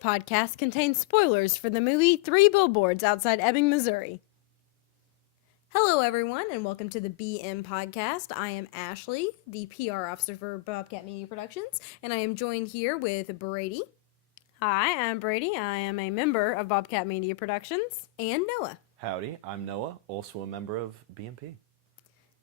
podcast contains spoilers for the movie Three Billboards Outside Ebbing, Missouri. Hello, everyone, and welcome to the BMPodcast. I am Ashley, the PR officer for Bobcat Media Productions, and I am joined here with Brady. Hi, I'm Brady. I am a member of Bobcat Media Productions. And Noah. Howdy, I'm Noah, also a member of BMP.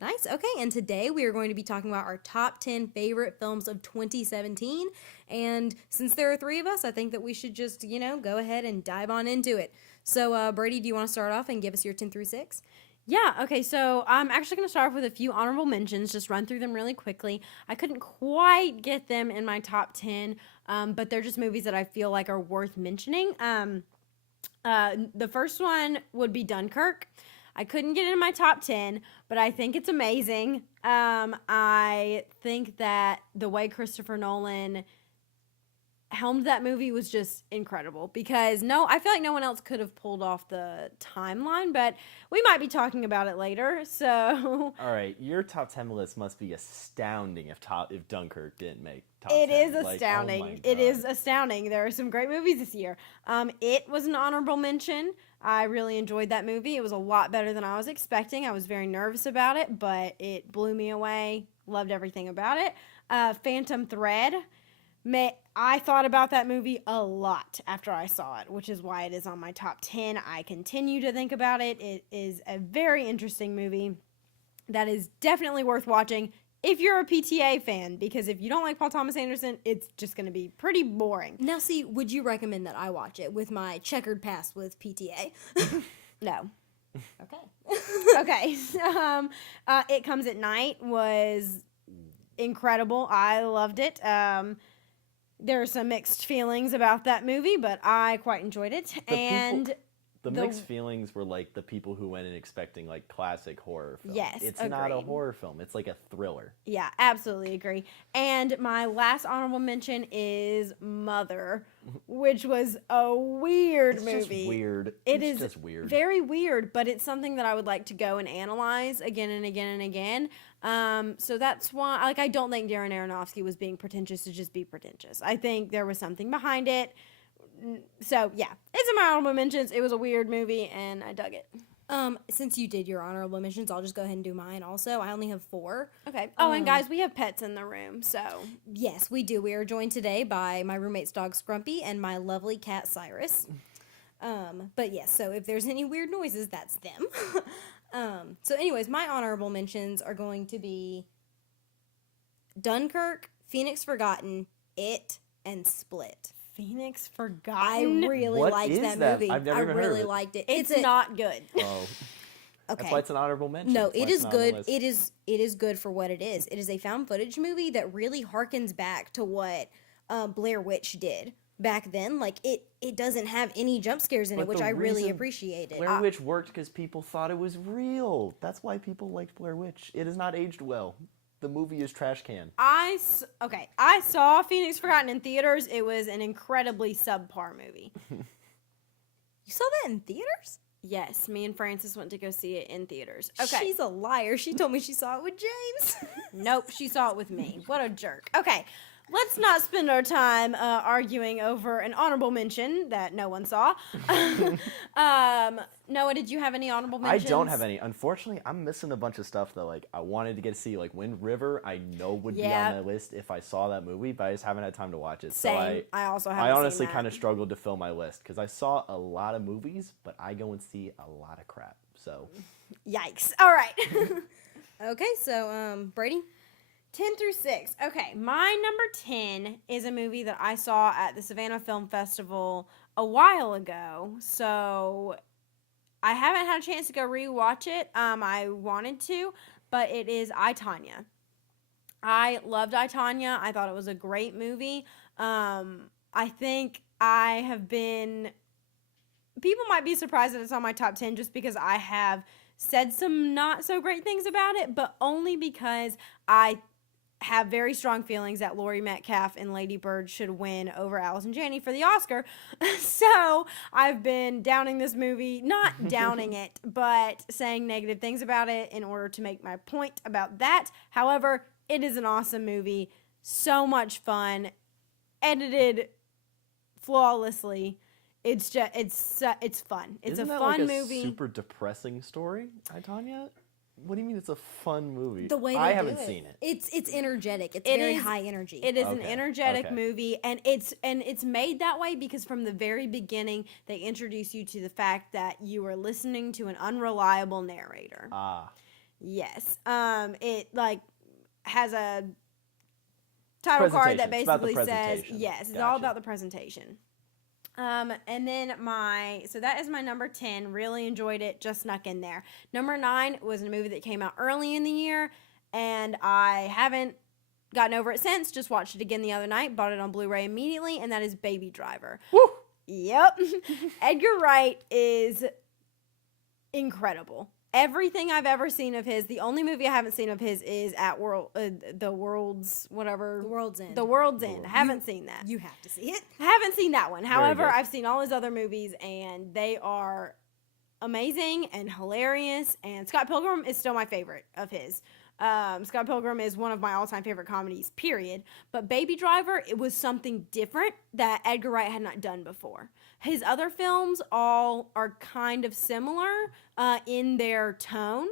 Nice. Okay, and today we are going to be talking about our top 10 favorite films of 2017. And since there are three of us, I think that we should just, go ahead and dive on into it. So, Brady, do you want to start off and give us your 10 through 6? Yeah, okay, so I'm actually going to start off with a few honorable mentions, just run through them really quickly. I couldn't quite get them in my top 10, but they're just movies that I feel like are worth mentioning. The first one would be Dunkirk. I couldn't get it in my top 10, but I think it's amazing. I think that the way Christopher Nolan helmed that movie was just incredible because I feel like no one else could have pulled off the timeline, but we might be talking about it later, so. All right, your top 10 list must be astounding if Dunkirk didn't make top 10. It is astounding. Oh my God. It is astounding. There are some great movies this year. It was an honorable mention. I really enjoyed that movie. It was a lot better than I was expecting. I was very nervous about it, but it blew me away. Loved everything about it. Phantom Thread. I thought about that movie a lot after I saw it, which is why it is on my top 10. I continue to think about it. It is a very interesting movie that is definitely worth watching if you're a PTA fan, because if you don't like Paul Thomas Anderson, it's just going to be pretty boring. Now, see, would you recommend that I watch it with my checkered past with PTA? No. Okay. Okay. It Comes at Night was incredible. I loved it. There are some mixed feelings about that movie, but I quite enjoyed it. The mixed feelings were like the people who went in expecting like classic horror film. Yes, it's agreed. not a horror film. It's like a thriller. Yeah, absolutely agree. And my last honorable mention is Mother, which was a weird movie. It's just weird. It's just weird. Very weird, but it's something that I would like to go and analyze again and again and again. So that's why, I don't think Darren Aronofsky was being pretentious to just be pretentious. I think there was something behind it. So, yeah, it's in my honorable mentions. It was a weird movie, and I dug it. Since you did your honorable mentions, I'll just go ahead and do mine also. I only have 4. Okay. Oh, and guys, we have pets in the room, so. Yes, we do. We are joined today by my roommate's dog, Scrumpy, and my lovely cat, Cyrus. But yes, so if there's any weird noises, that's them. So anyways, my honorable mentions are going to be Dunkirk, Phoenix Forgotten, It, and Split. Phoenix Forgotten? I really liked that movie. I've never even heard of it. Liked it. It's not good. Oh. Okay. That's why it's an honorable mention. No, That's it why is it's not on the good. list. It is good for what it is. It is a found footage movie that really harkens back to what Blair Witch did back then. Like it doesn't have any jump scares in it, which I really appreciated. Blair Witch worked because people thought it was real. That's why people liked Blair Witch. It has not aged well. The movie is trash can. I saw Phoenix Forgotten in theaters. It was an incredibly subpar movie. You saw that in theaters? Yes, me and Frances went to go see it in theaters. Okay. She's a liar. She told me she saw it with James. Nope, she saw it with me. What a jerk. Okay, let's not spend our time arguing over an honorable mention that no one saw. Noah, did you have any honorable mentions? I don't have any. Unfortunately, I'm missing a bunch of stuff that I wanted to get to see. Like Wind River, I know would be on my list if I saw that movie, but I just haven't had time to watch it. Same. So I also haven't I honestly seen kind of struggled to fill my list because I saw a lot of movies, but I go and see a lot of crap. So, yikes. All right. Okay, so Brady? 10 through 6. Okay, my number 10 is a movie that I saw at the Savannah Film Festival a while ago. So I haven't had a chance to go rewatch it. I wanted to, but it is I, Tonya. I loved I, Tonya. I thought it was a great movie. I think I have been... People might be surprised that it's on my top 10 just because I have said some not so great things about it, but only because I have very strong feelings that Laurie Metcalf and Ladybird should win over Allison Janney for the Oscar. So I've been downing this movie, not downing it, but saying negative things about it in order to make my point about that. However, it is an awesome movie. So much fun. Edited flawlessly. It's just it's fun. It's Isn't a that fun like a movie. super depressing story, Tanya? What do you mean it's a fun movie? The way they I do haven't it. seen it. It's energetic. It's It very is- high energy. It is an Okay, energetic okay. movie, and it's made that way because from the very beginning they introduce you to the fact that you are listening to an unreliable narrator. Ah. Yes. It like has a title card that Presentation. It's about the basically says presentation. yes, it's all Gotcha. about the presentation. And then so that is my number 10. Really enjoyed it, just snuck in there. Number 9 was a movie that came out early in the year, and I haven't gotten over it since. Just watched it again the other night, bought it on Blu-ray immediately, and that is Baby Driver. Woo! Yep. Edgar Wright is incredible. Everything I've ever seen of his, the only movie I haven't seen of his is The World's End. The World's Haven't seen that. You have to see it. Haven't seen that one. However, good. I've seen all his other movies, and they are amazing and hilarious. And Scott Pilgrim is still my favorite of his. Scott Pilgrim is one of my all-time favorite comedies, period. But Baby Driver, it was something different that Edgar Wright had not done before. His other films all are kind of similar in their tone.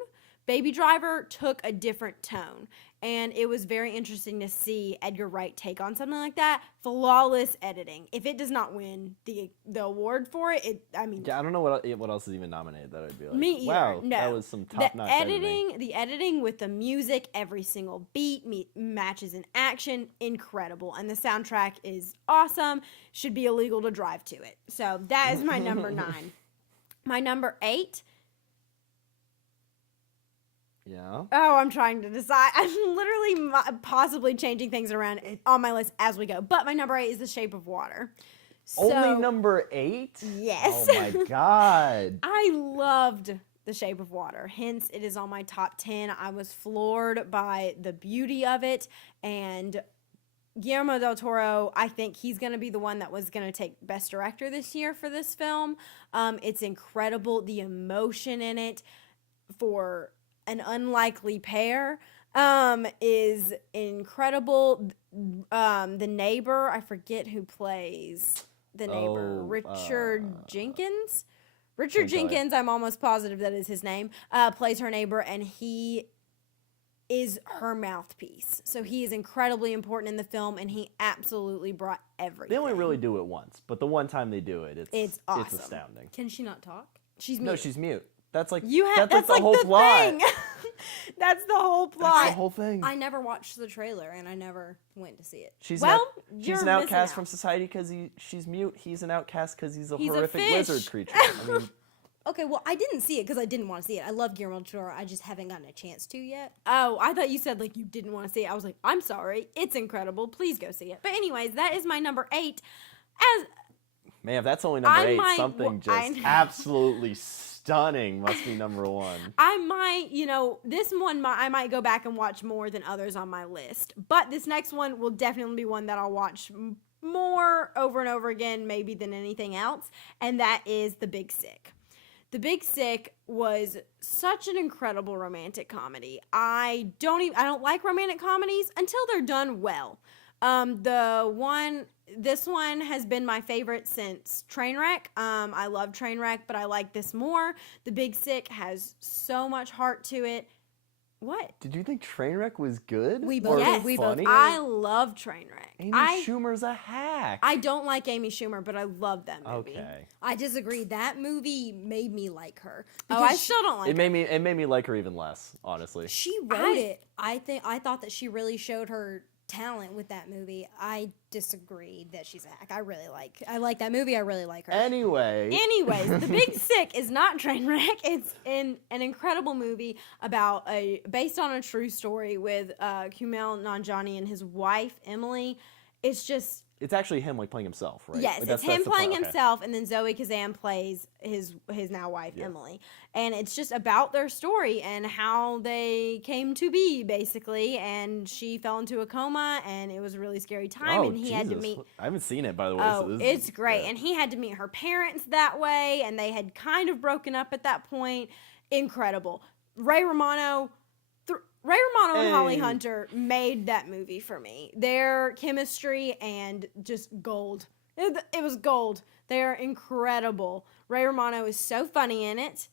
Baby Driver took a different tone, and it was very interesting to see Edgar Wright take on something like that. Flawless editing. If it does not win the award for it, I mean, Yeah, I don't know what else is even nominated that I'd be like, me either. wow, No. that was some top-notch editing. The editing with the music, every single beat, matches in action, incredible. And the soundtrack is awesome. Should be illegal to drive to it. So that is my number 9. My number 8. Yeah. Oh, I'm trying to decide. I'm literally possibly changing things around on my list as we go. But my number 8 is The Shape of Water. Only number 8? Yes. Oh my god. I loved The Shape of Water. Hence, it is on my top 10. I was floored by the beauty of it. And Guillermo del Toro, I think he's going to be the one that was going to take Best Director this year for this film. It's incredible. The emotion in it for an unlikely pair is incredible. The neighbor, I forget who plays the neighbor. Richard Jenkins? Richard Jenkins, I'm almost positive that is his name, plays her neighbor, and he is her mouthpiece. So he is incredibly important in the film, and he absolutely brought everything. They only really do it once, but the one time they do it, It's awesome. It's astounding. Can she not talk? She's mute. No, she's mute. That's like That's like the whole plot. thing. That's the whole plot. That's the whole thing. I never watched the trailer, and I never went to see it. She's Well, she's you're an missing outcast out. from society because she's mute. He's an outcast because he's a He's a horrific fish. lizard creature. I mean, Okay, well, I didn't see it because I didn't want to see it. I love Guillermo del Toro. I just haven't gotten a chance to yet. Oh, I thought you said like you didn't want to see it. I was like, I'm sorry. It's incredible. Please go see it. But anyways, that is my number 8. As man, if that's only number I 8, might- something I just know. absolutely stunning must be number 1. I might, this one I might go back and watch more than others on my list. But this next one will definitely be one that I'll watch more over and over again, maybe than anything else. And that is The Big Sick. The Big Sick was such an incredible romantic comedy. I don't like romantic comedies until they're done well. This one has been my favorite since Trainwreck. I love Trainwreck, but I like this more. The Big Sick has so much heart to it. What? Did you think Trainwreck was good? We Or both- Yes, we both- funny? I love Trainwreck. Amy I Schumer's a hack. don't like Amy Schumer, but I love that movie. Okay. I disagree. That movie made me like her. Oh, I because still don't like It made me like her even less, honestly. she wrote it. I thought that she really showed her talent with that movie. I disagreed that she's a hack. I like that movie. I really like her. Anyway. Anyways, The Big Sick is not Trainwreck. It's an incredible movie based on a true story with Kumail Nanjiani and his wife Emily. It's just It's actually him like playing himself, right? yes, Like, it's him the playing plot, okay. himself, and then Zoe Kazan plays his now wife Yeah. Emily, and it's just about their story and how they came to be, basically. And she fell into a coma, and it was a really scary time, Oh, and he had to Jesus. meet. I haven't seen it, by the way. Oh, so this it's is, great. yeah. And he had to meet her parents that way, and they had kind of broken up at that point. Incredible. Ray Romano and Holly Hey. Hunter made that movie for me. Their chemistry and just gold. It was gold. They are incredible. Ray Romano is so funny in it.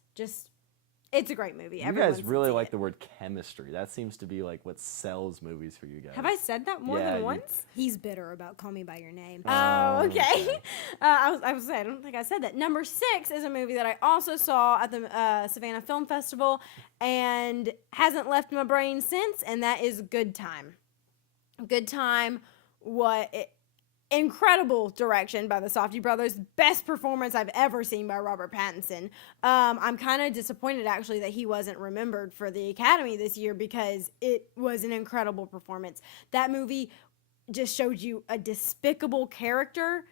It's a great movie. You guys really like the word chemistry. That seems to be like what sells movies for you guys. Have I said that more than once? He's bitter about Call Me By Your Name. Oh, okay. I was saying, I don't think I said that. Number 6 is a movie that I also saw at the Savannah Film Festival and hasn't left my brain since, and that is Good Time. Good Time, incredible direction by the Safdie brothers. Best performance I've ever seen by Robert Pattinson. I'm kind of disappointed, actually, that he wasn't remembered for the Academy this year because it was an incredible performance. That movie just showed you a despicable character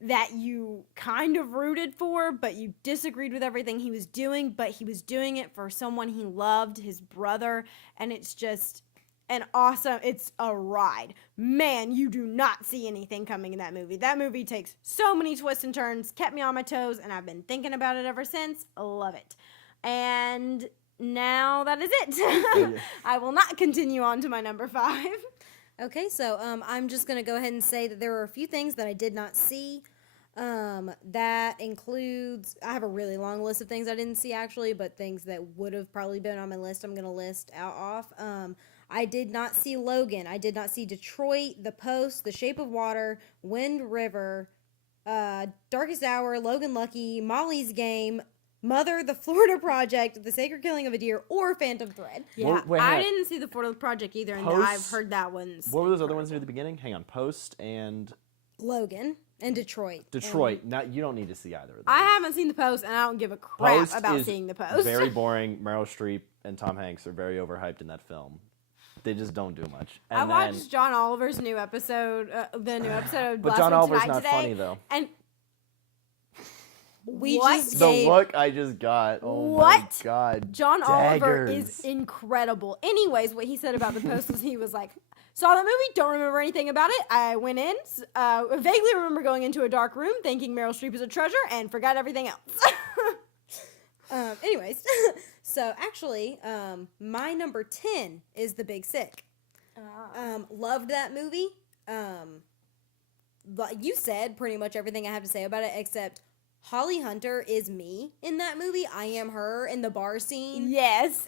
that you kind of rooted for, but you disagreed with everything he was doing, but he was doing it for someone he loved, his brother, and it's just... it's a ride. Man, you do not see anything coming in that movie. That movie takes so many twists and turns, kept me on my toes, and I've been thinking about it ever since. Love it. And now that is it. I will not continue on to my number 5. Okay, so I'm just going to go ahead and say that there were a few things that I did not see. That includes, I have a really long list of things I didn't see, actually, but things that would have probably been on my list, I'm going to list off. I did not see Logan. I did not see Detroit, The Post, The Shape of Water, Wind River, Darkest Hour, Logan Lucky, Molly's Game, Mother, The Florida Project, The Sacred Killing of a Deer, or Phantom Thread. Yeah, I didn't see The Florida Project either, and I've heard that one's What were those other ones near the beginning? Hang on. Post and... Logan and Detroit. Now, you don't need to see either of those. I haven't seen The Post, and I don't give a crap Post about is seeing The Post. Very boring. Meryl Streep and Tom Hanks are very overhyped in that film. They just don't do much. And I watched John Oliver's new episode, the new episode of But Last John One Oliver's Tonight not today, funny, though. And The look I just got. Oh my God. John Oliver Daggers. is incredible. Anyways, what he said about The Post was he was like, saw the movie, don't remember anything about it. I went in, vaguely remember going into a dark room, thinking Meryl Streep is a treasure, and forgot everything else. Anyways, so actually, my number 10 is The Big Sick. Loved that movie. But you said pretty much everything I have to say about it, except Holly Hunter is me in that movie. I am her in the bar scene. Yes.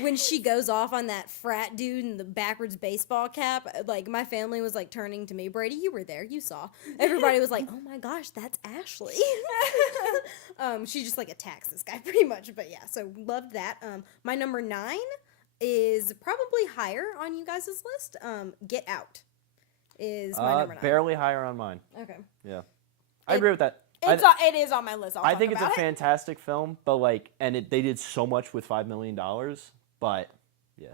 When she goes off on that frat dude in the backwards baseball cap, like, my family was like turning to me. Brady, you were there. You saw. Everybody was like, oh my gosh, that's Ashley. She just like attacks this guy pretty much. But yeah, so loved that. My number 9 is probably higher on you guys' list. Get Out is my number 9. Barely higher on mine. Okay. Yeah. I agree with that. It is on my list. I think it's a fantastic film, but they did so much with $5 million, but yeah.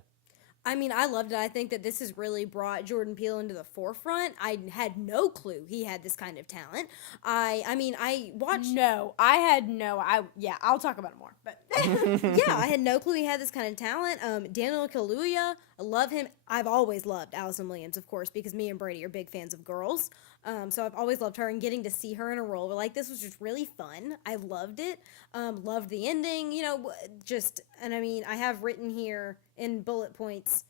I mean, I loved it. I think that this has really brought Jordan Peele into the forefront. I had no clue he had this kind of talent. I watched... No, I'll talk about it more. But yeah, I had no clue he had this kind of talent. Daniel Kaluuya, I love him. I've always loved Allison Williams, of course, because me and Brady are big fans of girls. So I've always loved her, and getting to see her in a role like this was just really fun. I loved it. Loved the ending, I have written here in bullet points,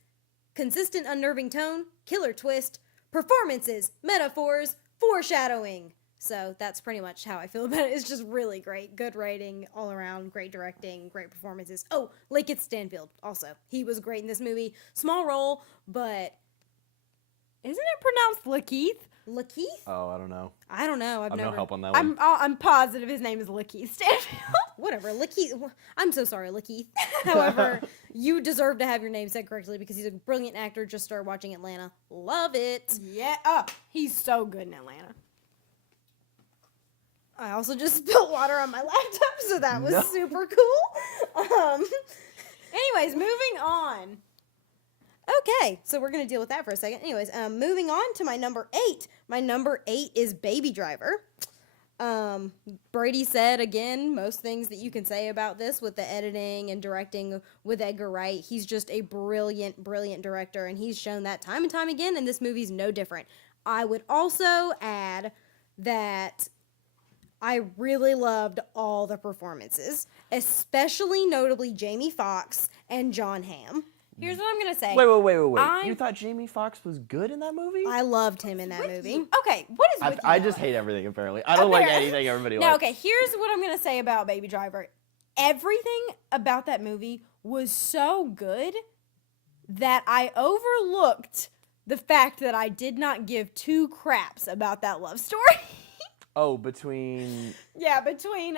consistent unnerving tone, killer twist, performances, metaphors, foreshadowing. So that's pretty much how I feel about it. It's just really great. Good writing all around, great directing, great performances. Oh, Lakeith Stanfield also. He was great in this movie. Small role, but... Isn't it pronounced Lakeith? Lakeith? Oh, I don't know. I don't know. I've never... no help on that one. I'm positive his name is Lakeith Stanfield. Whatever, Lakeith. I'm so sorry, Lakeith. However, you deserve to have your name said correctly because he's a brilliant actor. Just started watching Atlanta. Love it. Yeah. Oh, he's so good in Atlanta. I also just spilled water on my laptop, so that was super cool. Anyways, moving on. Okay, so we're going to deal with that for a second. Anyways, moving on to my number 8. My number 8 is Baby Driver. Brady said, again, most things that you can say about this with the editing and directing with Edgar Wright. He's just a brilliant, brilliant director, and he's shown that time and time again, and this movie's no different. I would also add that I really loved all the performances, especially notably Jamie Foxx and John Hamm. Here's what I'm gonna say. Wait. You thought Jamie Foxx was good in that movie? I loved him in that movie. Okay, what is with you? I just hate everything, apparently. I don't like anything everybody likes. No, okay, here's what I'm gonna say about Baby Driver. Everything about that movie was so good that I overlooked the fact that I did not give two craps about that love story. Between... Yeah, between,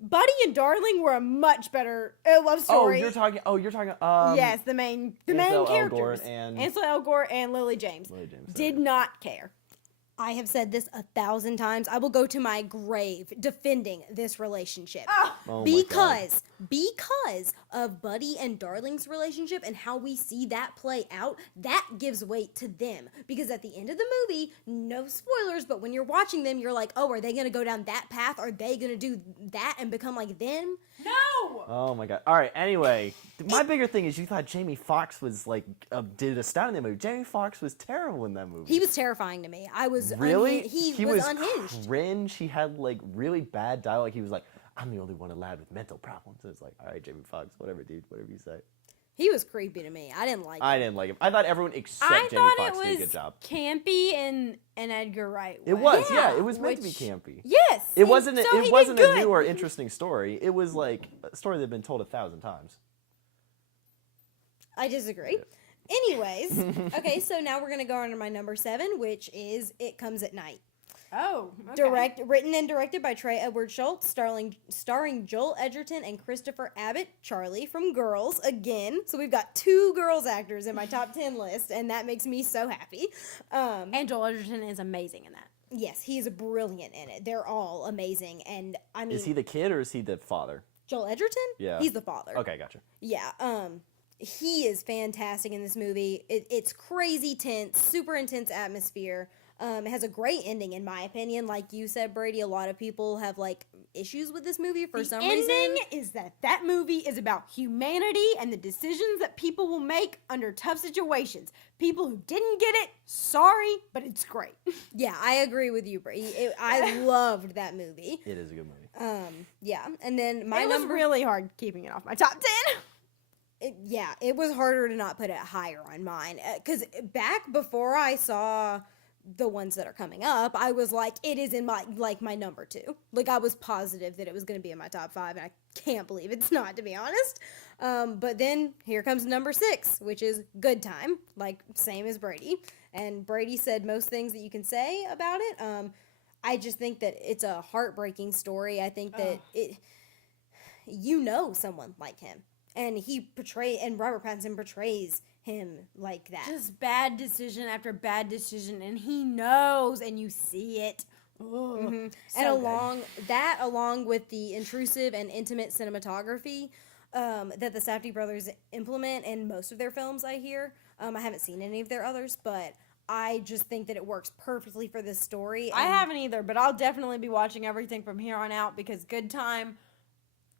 Buddy and Darling were a much better love story. You're talking, yes, the main characters. Ansel Elgort and Lily James. Did not care. I have said this 1,000 times. I will go to my grave defending this relationship. Because of Buddy and Darling's relationship and how we see that play out, that gives weight to them. Because at the end of the movie, no spoilers, but when you're watching them, you're like, oh, are they going to go down that path? Are they going to do that and become like them? No! Oh my god. Alright, anyway. My bigger thing is you thought Jamie Foxx was like, did a stunt in that movie. Jamie Foxx was terrible in that movie. He was terrifying to me. I was really? He was unhinged. Cringe. He had like really bad dialogue. He was like, I'm the only one allowed with mental problems. It's like, all right, Jamie Foxx, whatever, dude, whatever you say. He was creepy to me. I didn't like him. I thought everyone except Jamie Foxx did a good job. Campy and Edgar Wright. It was, yeah. It was meant to be campy. Yes. It wasn't a new or interesting story. It was like a story that had been told 1,000 times. I disagree. Yeah. Anyways, okay, so now we're going to go on to my number 7, which is It Comes at Night. Oh, okay. Written and directed by Trey Edward Schultz, starring Joel Edgerton and Christopher Abbott, Charlie from Girls, again. So we've got 2 Girls actors in my top 10 list, and that makes me so happy. And Joel Edgerton is amazing in that. Yes, he's brilliant in it. They're all amazing, and I mean... Is he the kid or is he the father? Joel Edgerton? Yeah. He's the father. Okay, gotcha. Yeah, he is fantastic in this movie. It's crazy tense, super intense atmosphere. It has a great ending, in my opinion. Like you said, Brady, a lot of people have like issues with this movie for some reason. The ending is that movie is about humanity and the decisions that people will make under tough situations. People who didn't get it, sorry, but it's great. Yeah, I agree with you, Brady. I loved that movie. It is a good movie. Yeah, and then it was really hard keeping it off my top 10. It was harder to not put it higher on mine. Because back before I saw the ones that are coming up, I was like, it is in my number 2. Like, I was positive that it was going to be in my top 5, and I can't believe it's not, to be honest. But then here comes number 6, which is Good Time, like same as Brady. And Brady said most things that you can say about it. I just think that it's a heartbreaking story. I think that someone like him. And Robert Pattinson portrays him like that. Just bad decision after bad decision, and he knows, and you see it. Mm-hmm. And along with the intrusive and intimate cinematography that the Safdie brothers implement in most of their films, I hear. I haven't seen any of their others, but I just think that it works perfectly for this story. I haven't either, but I'll definitely be watching everything from here on out because Good Time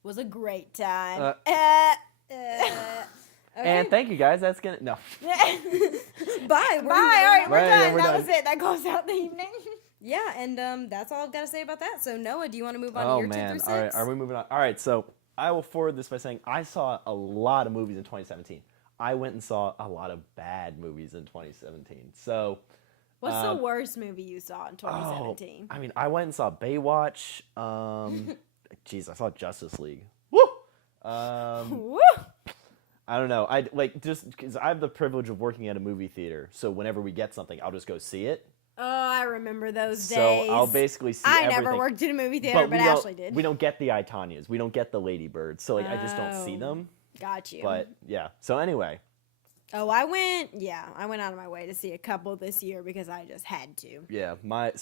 was a great time. Okay. And thank you guys. That's gonna Bye. Bye. All right, we're done. We're that done. was it. That goes out the evening. Yeah, and that's all I've got to say about that. So Noah, do you want to move on to your 2 through 6? All right, are we moving on? All right, so I will forward this by saying I saw a lot of movies in 2017. I went and saw a lot of bad movies in 2017. So, what's the worst movie you saw in 2017? I mean, I went and saw Baywatch. Jeez, I saw Justice League. Woo! I don't know. Just because I have the privilege of working at a movie theater, so whenever we get something, I'll just go see it. Oh, I remember those days. So I'll basically see everything. I never worked in a movie theater, but Ashley did. We don't get the I, Tanyas. We don't get the Ladybirds. So I just don't see them. Got you. But yeah. So anyway. Oh, I went out of my way to see a couple this year because I just had to. Yeah. My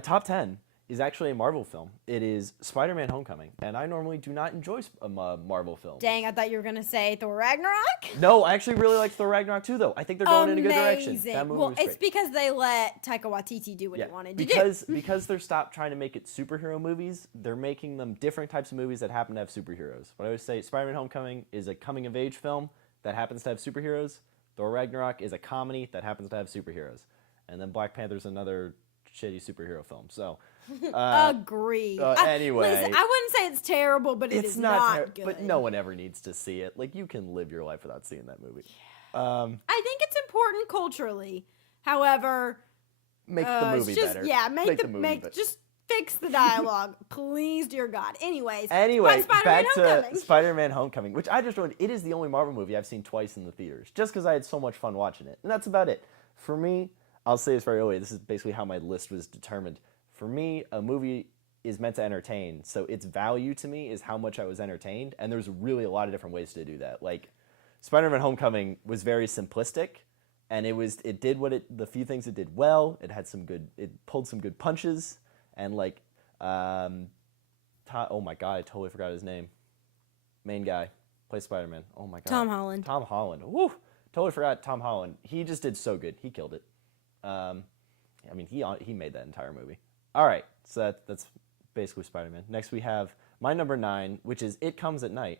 top 10 is actually a Marvel film. It is Spider-Man: Homecoming, and I normally do not enjoy Marvel films. Dang, I thought you were gonna say Thor Ragnarok. No, I actually really like Thor Ragnarok too, though. I think they're going in a good direction. That movie was great. It's because they let Taika Waititi do what he wanted to do. Because they're stopped trying to make it superhero movies, they're making them different types of movies that happen to have superheroes. What I always say, Spider-Man: Homecoming is a coming-of-age film that happens to have superheroes. Thor Ragnarok is a comedy that happens to have superheroes. And then Black Panther's another shitty superhero film. So, Agreed. anyway, Listen, I wouldn't say it's terrible, but it's is not good. But no one ever needs to see it. Like, you can live your life without seeing that movie. I think it's important culturally. However, make the movie better. Yeah, just fix the dialogue, please, dear God. Anyway, back to Spider-Man: Homecoming, which I just wrote. It is the only Marvel movie I've seen twice in the theaters, just because I had so much fun watching it, and that's about it. For me, I'll say this very early. This is basically how my list was determined. For me, a movie is meant to entertain, so its value to me is how much I was entertained, and there's really a lot of different ways to do that. Like, Spider-Man: Homecoming was very simplistic, and it did the few things it did well. It pulled some good punches. And like, oh my God, I totally forgot his name. Main guy, plays Spider-Man. Oh my God. Tom Holland. Tom Holland. Woo! Totally forgot Tom Holland. He just did so good. He killed it. I mean, he made that entire movie. All right, so that's basically Spider-Man. Next we have my number 9, which is It Comes at Night.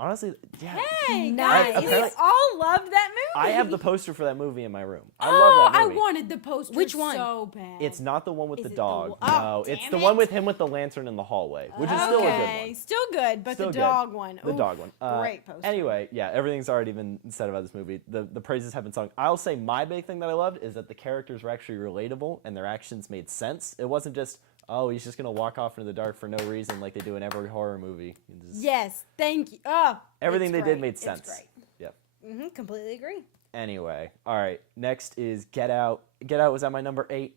Honestly, yeah. Hey, guys, we all loved that movie. I have the poster for that movie in my room. I love that movie. I wanted the poster. Which one? So bad. It's not the one with the dog. Oh, no, it's damn the it. one with him with the lantern in the hallway, which is still a good one. Still good, but Still the good. dog one. The Oof, dog one. Great poster. Anyway, yeah, everything's already been said about this movie. The praises have been sung. I'll say my big thing that I loved is that the characters were actually relatable and their actions made sense. It wasn't just, oh, he's just going to walk off into the dark for no reason like they do in every horror movie. Yes, thank you. Oh, everything they did made sense. It's great. Yep. Completely agree. Anyway, all right, next is Get Out. Get Out was at my number 8.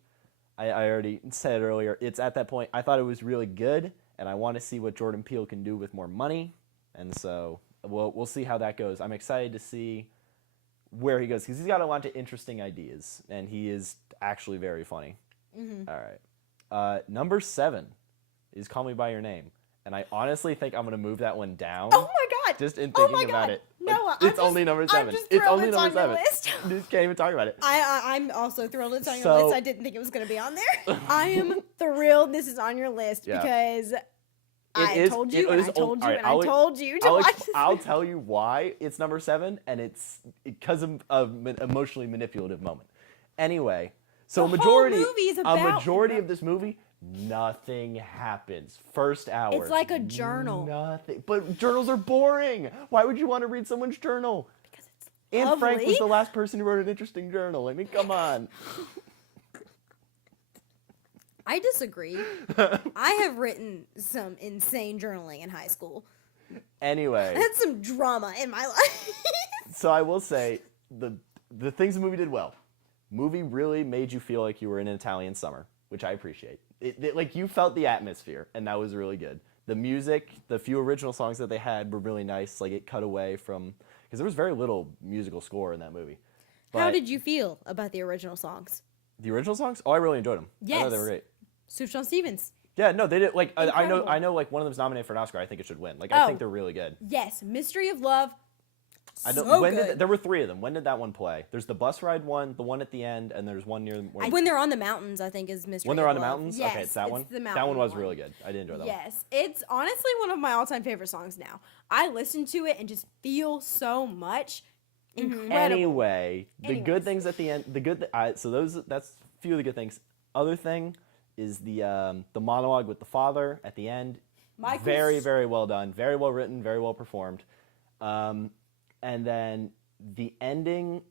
I already said it earlier. It's at that point, I thought it was really good, and I want to see what Jordan Peele can do with more money, and so we'll see how that goes. I'm excited to see where he goes, because he's got a lot of interesting ideas, and he is actually very funny. Mm-hmm. All right. Number 7 is Call Me By Your Name, and I honestly think I'm going to move that one down. Oh my God. Just in thinking about it. Noah, it's only number 7. It's only number on 7. Your list. Just can't even talk about it. I'm also thrilled it's on your list. I didn't think it was going to be on there. I am thrilled this is on your list because I told you to watch this. I'll tell you why it's number 7, and it's because of an emotionally manipulative moment. Anyway, so a majority of this movie, nothing happens. First hour. It's like a journal. Nothing. But journals are boring. Why would you want to read someone's journal? Because it's Anne lovely. Frank was the last person who wrote an interesting journal. I mean, come on. I disagree. I have written some insane journaling in high school. Anyway. I had some drama in my life. So I will say, the things the movie did well. Movie really made you feel like you were in an Italian summer, which I appreciate. Like, you felt the atmosphere, and that was really good. The music, the few original songs that they had were really nice. Like, it cut away from, because there was very little musical score in that movie. But how did you feel about the original songs? The original songs? Oh, I really enjoyed them. Yes. I thought they were great. Sufjan Stevens. Yeah, no, they did. Like, Incredible. I know. Like, one of them's nominated for an Oscar. I think it should win. Like, I think they're really good. Yes, Mystery of Love. There were 3 of them. When did that one play? There's the bus ride one, the one at the end, and there's one near. When they're on the mountains, I think is Mystery. When they're of on the Love. mountains, Yes, okay, it's that one. The that one was one. really good. I did enjoy that one. Yes, it's honestly one of my all-time favorite songs now. I listen to it and just feel so much. Incredible. Anyway, the good things at the end. That's a few of the good things. Other thing is the monologue with the father at the end. Very, very well done. Very well written. Very well performed. And then the ending,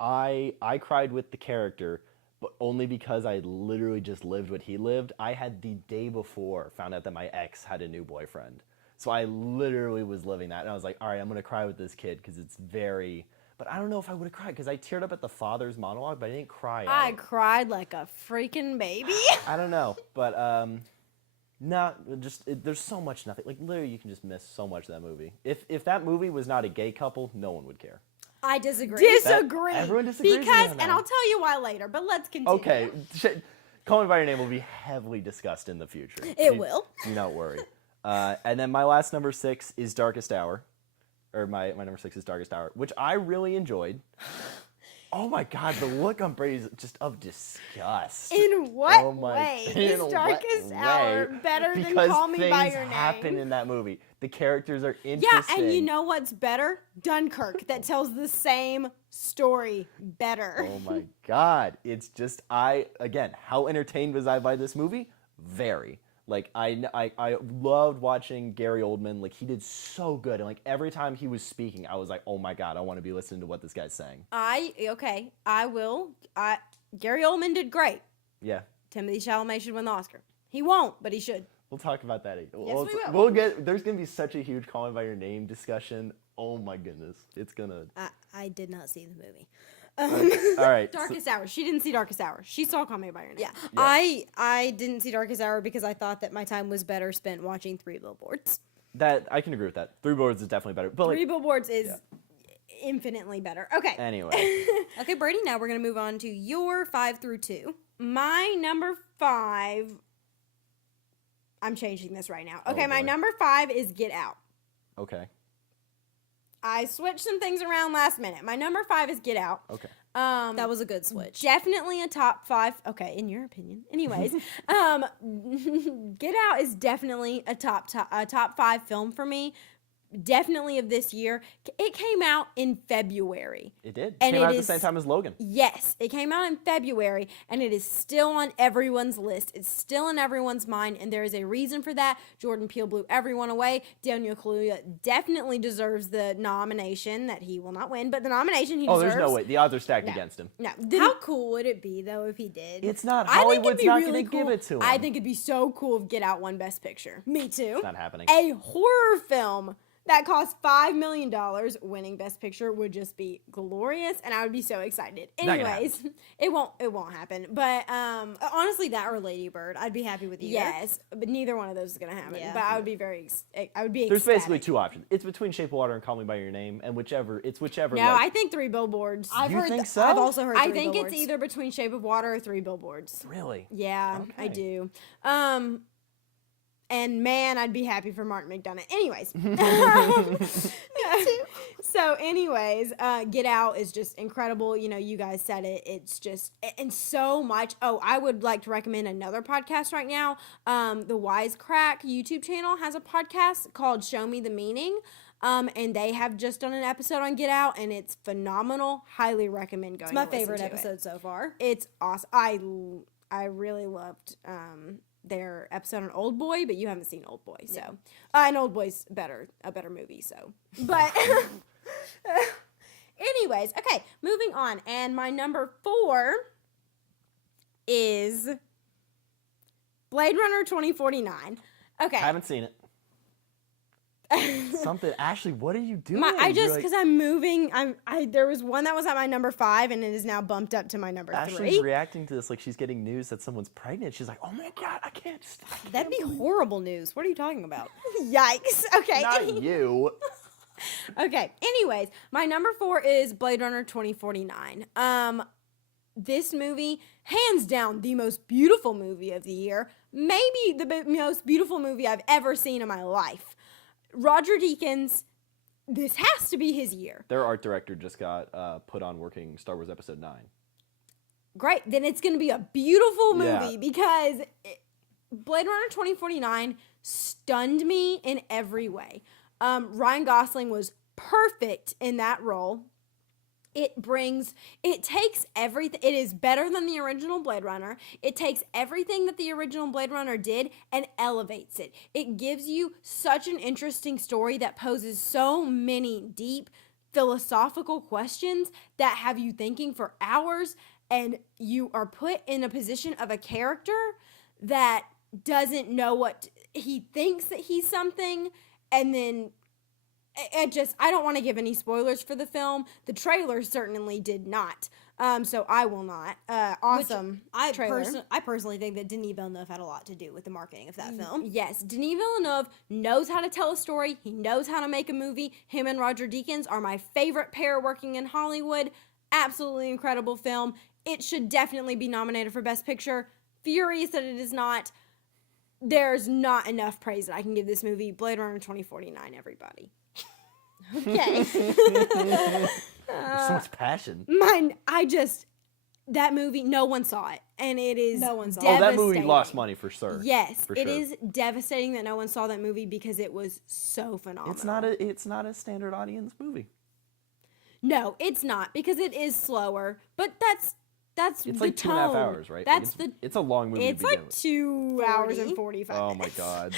I cried with the character, but only because I literally just lived what he lived. I had the day before found out that my ex had a new boyfriend. So I literally was living that. And I was like, all right, I'm going to cry with this kid because it's very... But I don't know if I would have cried because I teared up at the father's monologue, but I didn't cry. I cried like a freaking baby. I don't know, but there's so much nothing. Like, literally, you can just miss so much of that movie. If that movie was not a gay couple, no one would care. I disagree. Everyone disagrees with me on that. And I'll tell you why later, but let's continue. Okay, Call Me By Your Name will be heavily discussed in the future. It will. Do not worry. And then my last number 6 is Darkest Hour. Or my number 6 is Darkest Hour, which I really enjoyed. Oh my God, the look on Brady's just of disgust. In what Oh my- way in is what Darkest Hour way? better than Because Call Me by things Your Name? happen in that movie. The characters are Yeah, interesting. and you know what's better? Dunkirk, that tells the same story better. Oh my God. It's just, again, how entertained was I by this movie? Very. Like, I loved watching Gary Oldman. Like, he did so good. And, like, every time he was speaking, I was like, oh my God, I want to be listening to what this guy's saying. I will. Gary Oldman did great. Yeah. Timothée Chalamet should win the Oscar. He won't, but he should. We'll talk about that. Yes, we will. We'll get, there's going to be such a huge Call Me By Your Name discussion. Oh my goodness. It's going to. I did not see the movie. All right. Darkest Hour. She didn't see Darkest Hour. She saw Call Me By Your Name. Yeah. I didn't see Darkest Hour because I thought that my time was better spent watching Three Billboards. That, I can agree with that. Three Billboards is definitely better. But Three Billboards is infinitely better. Okay. Anyway. Okay, Brady, now we're going to move on to your 5 through 2. My number 5. I'm changing this right now. Okay, my boy. number 5 is Get Out. Okay. I switched some things around last minute. My number 5 is Get Out. Okay. That was a good switch. Definitely a top 5. Okay, in your opinion. Anyways, Get Out is definitely a top 5 film for me. Definitely of this year. It came out in February. It did. And Came out at the is- same time as Logan. Yes, it came out in February, and it is still on everyone's list. It's still in everyone's mind, and there is a reason for that. Jordan Peele blew everyone away. Daniel Kaluuya definitely deserves the nomination that he will not win, but the nomination he Oh, deserves. there's no way. The odds are stacked No. against him. No, How cool would it be, though, if he did? It's not. I think it'd Hollywood's be not really going to cool. give it to him. I think it'd be so cool if Get Out won Best Picture. Me too. It's not happening. A horror film that cost $5 million winning Best Picture would just be glorious, and I would be so excited. Not gonna Anyways, it won't happen. But Honestly, that or Ladybird. I'd be happy with either. yes, but neither one of those is gonna happen. Yeah. But I would be I would be. There's ecstatic. basically two options. It's between Shape of Water and Call Me By Your Name, and whichever. No, like- I think Three Billboards. You think so? I've also heard I Three think Billboards. it's either between Shape of Water or Three Billboards. Really? Yeah, I Okay. do. And man, I'd be happy for Martin McDonagh. Anyways. So anyways, Get Out is just incredible. You know, you guys said it. It's just, and so much. Oh, I would like to recommend another podcast right now. The Wisecrack YouTube channel has a podcast called Show Me the Meaning. And they have just done an episode on Get Out, and it's phenomenal. Highly recommend going. It's my to listen favorite to it. episode so far. It's awesome. I really loved their episode on Old Boy, but you haven't seen Old Boy, so and Old Boy's a better movie. So, but anyways, okay, moving on, and my number 4 is Blade Runner 2049. Okay, I haven't seen it. Something. Ashley, what are you doing? because I'm moving. There was one that was at my number 5, and it is now bumped up to my number 3. Ashley's reacting to this like she's getting news that someone's pregnant. She's like, "Oh my God, I can't stop." That'd be horrible news. What are you talking about? Yikes. Okay. Not you. Okay. Anyways, my number 4 is Blade Runner 2049. This movie, hands down, the most beautiful movie of the year. Maybe the most beautiful movie I've ever seen in my life. Roger Deakins, this has to be his year. Their art director just got put on working Star Wars Episode 9. Great. Then it's going to be a beautiful movie Yeah. because Blade Runner 2049 stunned me in every way. Ryan Gosling was perfect in that role. It takes everything. It is better than the original Blade Runner. It takes everything that the original Blade Runner did and elevates it. It gives you such an interesting story that poses so many deep philosophical questions that have you thinking for hours, and you are put in a position of a character that doesn't know what he thinks that he's something, and then I don't want to give any spoilers for the film. The trailer certainly did not. So I will not. Awesome trailer. I personally think that Denis Villeneuve had a lot to do with the marketing of that film. Yes, Denis Villeneuve knows how to tell a story. He knows how to make a movie. Him and Roger Deakins are my favorite pair working in Hollywood. Absolutely incredible film. It should definitely be nominated for Best Picture. Furious that it is not. There's not enough praise that I can give this movie. Blade Runner 2049, everybody. Okay. There's so much passion. That movie, no one saw it, and it is Oh, that movie lost money for sure. Yes, for it sure. is devastating that no one saw that movie because it was so phenomenal. It's not a standard audience movie. No, it's not, because it is slower, but that's It's the like 2.5 tone. hours, right? That's it's a long movie. It's to begin like with. 2 hours and 45 Oh minutes. my god.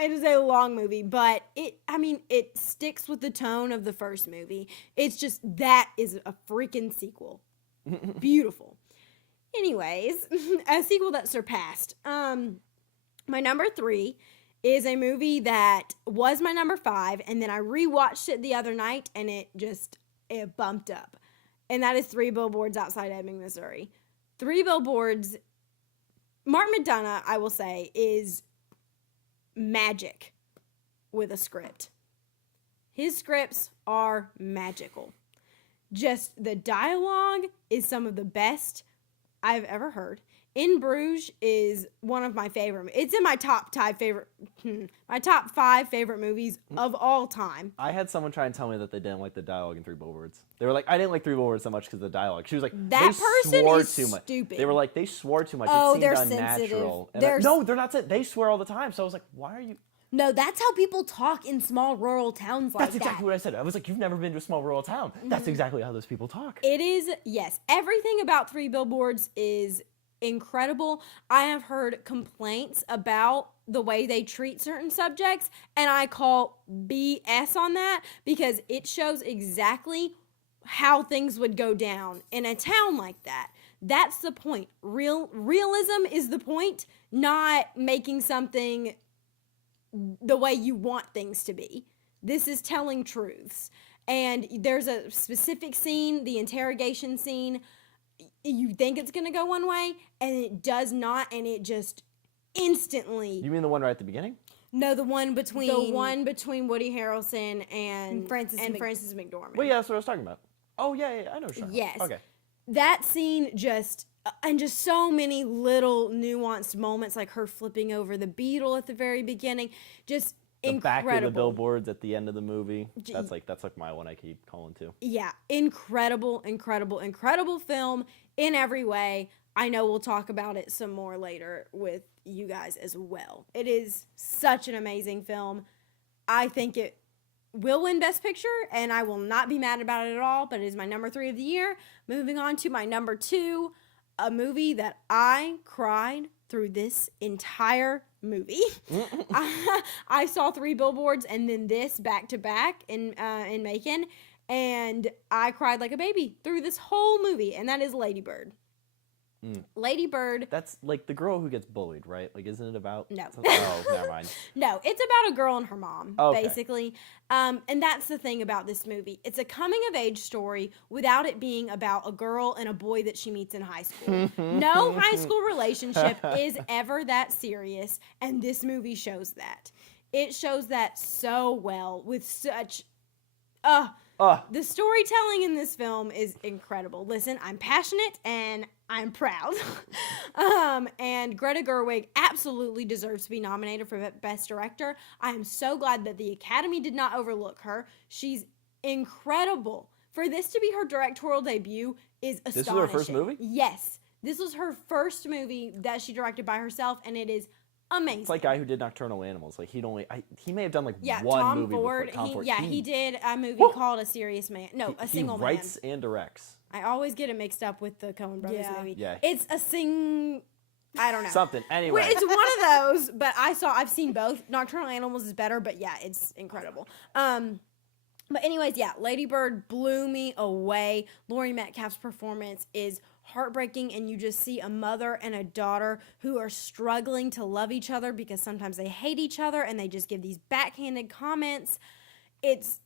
It is a long movie, but it sticks with the tone of the first movie. It's just, that is a freaking sequel. Beautiful. Anyways, a sequel that surpassed. My number 3 is a movie that was my number 5, and then I rewatched it the other night, and it bumped up. And that is 3 Billboards Outside Ebbing, Missouri. 3 Billboards, Mark McDonagh, I will say, is magic with a script. His scripts are magical. Just the dialogue is some of the best I've ever heard. In Bruges is one of my favorite. It's in my top 5 favorite movies of all time. I had someone try and tell me that they didn't like the dialogue in 3 Billboards. They were like, I didn't like 3 Billboards so much because of the dialogue. She was like, that they person swore is too much. Stupid. They were like, they swore too much. Oh, it they're seemed unnatural. sensitive. No, they're not. They swear all the time. So I was like, why are you? No, that's how people talk in small rural towns like That's exactly what I said. I was like, you've never been to a small rural town. That's exactly how those people talk. It is, yes. Everything about 3 Billboards is incredible. I have heard complaints about the way they treat certain subjects, and I call BS on that because it shows exactly how things would go down in a town like that. That's the point. Realism is the point, not making something the way you want things to be. This is telling truths. And there's a specific scene, the interrogation scene. You think it's going to go one way, and it does not, and it just instantly... You mean the one right at the beginning? No, the one between Woody Harrelson and Frances McDormand. Well, yeah, that's what I was talking about. Oh, yeah, I know what you're talking Yes. about. Okay. That scene and just so many little nuanced moments, like her flipping over the beetle at the very beginning, just the incredible. back of the billboards at the end of the movie. That's like my one I keep calling to. Yeah, incredible film in every way. I know we'll talk about it some more later with you guys as well. It is such an amazing film. I think it will win Best Picture, and I will not be mad about it at all, but it is my number 3 of the year. Moving on to my number 2, a movie that I cried through this entire movie. I saw 3 Billboards and then this back to back in Macon, and I cried like a baby through this whole movie, and that is Ladybird. Ladybird. That's like the girl who gets bullied, right? Like, isn't it about? No. Oh, never mind. No, it's about a girl and her mom, Okay. basically. And that's the thing about this movie. It's a coming-of-age story without it being about a girl and a boy that she meets in high school. No high school relationship is ever that serious, and this movie shows that. It shows that so well with such... The storytelling in this film is incredible. Listen, I'm passionate and I'm proud. And Greta Gerwig absolutely deserves to be nominated for Best Director. I am so glad that the Academy did not overlook her. She's incredible. For this to be her directorial debut is astonishing. This was her first movie? Yes. This was her first movie that she directed by herself, and it is amazing. It's like guy who did Nocturnal Animals. Like he may have done like one Tom movie Ford. before. Tom Ford. He did a movie called A Serious Man. No, A Single Man. He writes and directs. I always get it mixed up with the Coen Brothers movie. Yeah. It's I don't know. Something. Anyway. Well, it's one of those, but I've seen both. Nocturnal Animals is better, but yeah, it's incredible. But anyways, yeah, Lady Bird blew me away. Laurie Metcalf's performance is heartbreaking, and you just see a mother and a daughter who are struggling to love each other because sometimes they hate each other and they just give these backhanded comments. It's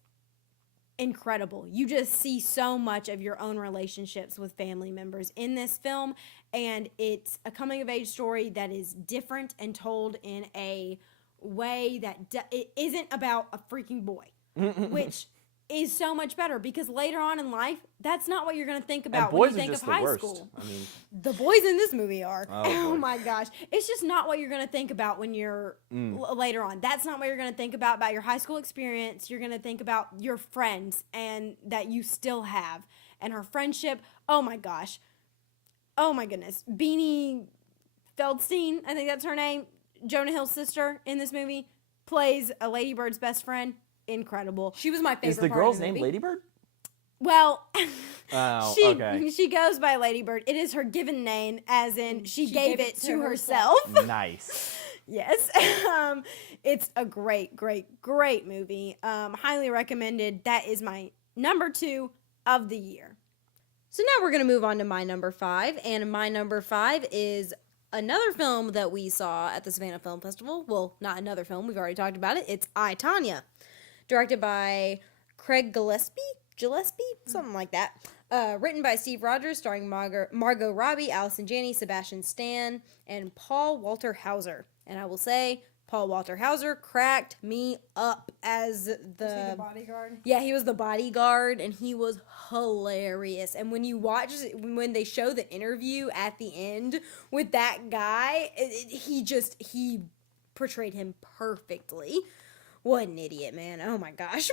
incredible. You just see so much of your own relationships with family members in this film, and it's a coming-of-age story that is different and told in a way that it isn't about a freaking boy, which is so much better because later on in life, that's not what you're going to think about And when boys you are think just of the high worst. school. I mean, The boys in this movie are. Oh boy. my gosh. It's just not what you're going to think about when you're later on. That's not what you're going to think about your high school experience. You're going to think about your friends and that you still have and her friendship. Oh my gosh. Oh my goodness. Beanie Feldstein, I think that's her name, Jonah Hill's sister in this movie, plays a Ladybird's best friend. Incredible. She was my favorite. is the part girl's of the name movie. Ladybird? Well, Oh, she okay. she goes by Ladybird. It is her given name, as in she gave it to herself. herself. Nice. Yes. It's a great, great, great movie. Highly recommended. That is my number 2 of the year. So now we're going to move on to my number 5. And my number 5 is another film that we saw at the Savannah Film Festival. Well, not another film. We've already talked about it. It's I, Tonya. Directed by Craig Gillespie? Something like that. Written by Steve Rogers, starring Margot Robbie, Allison Janney, Sebastian Stan, and Paul Walter Hauser. And I will say, Paul Walter Hauser cracked me up as Was he the bodyguard? Yeah, he was the bodyguard, and he was hilarious. And when you watch, when they show the interview at the end with that guy, he portrayed him perfectly. What an idiot, man. Oh my gosh.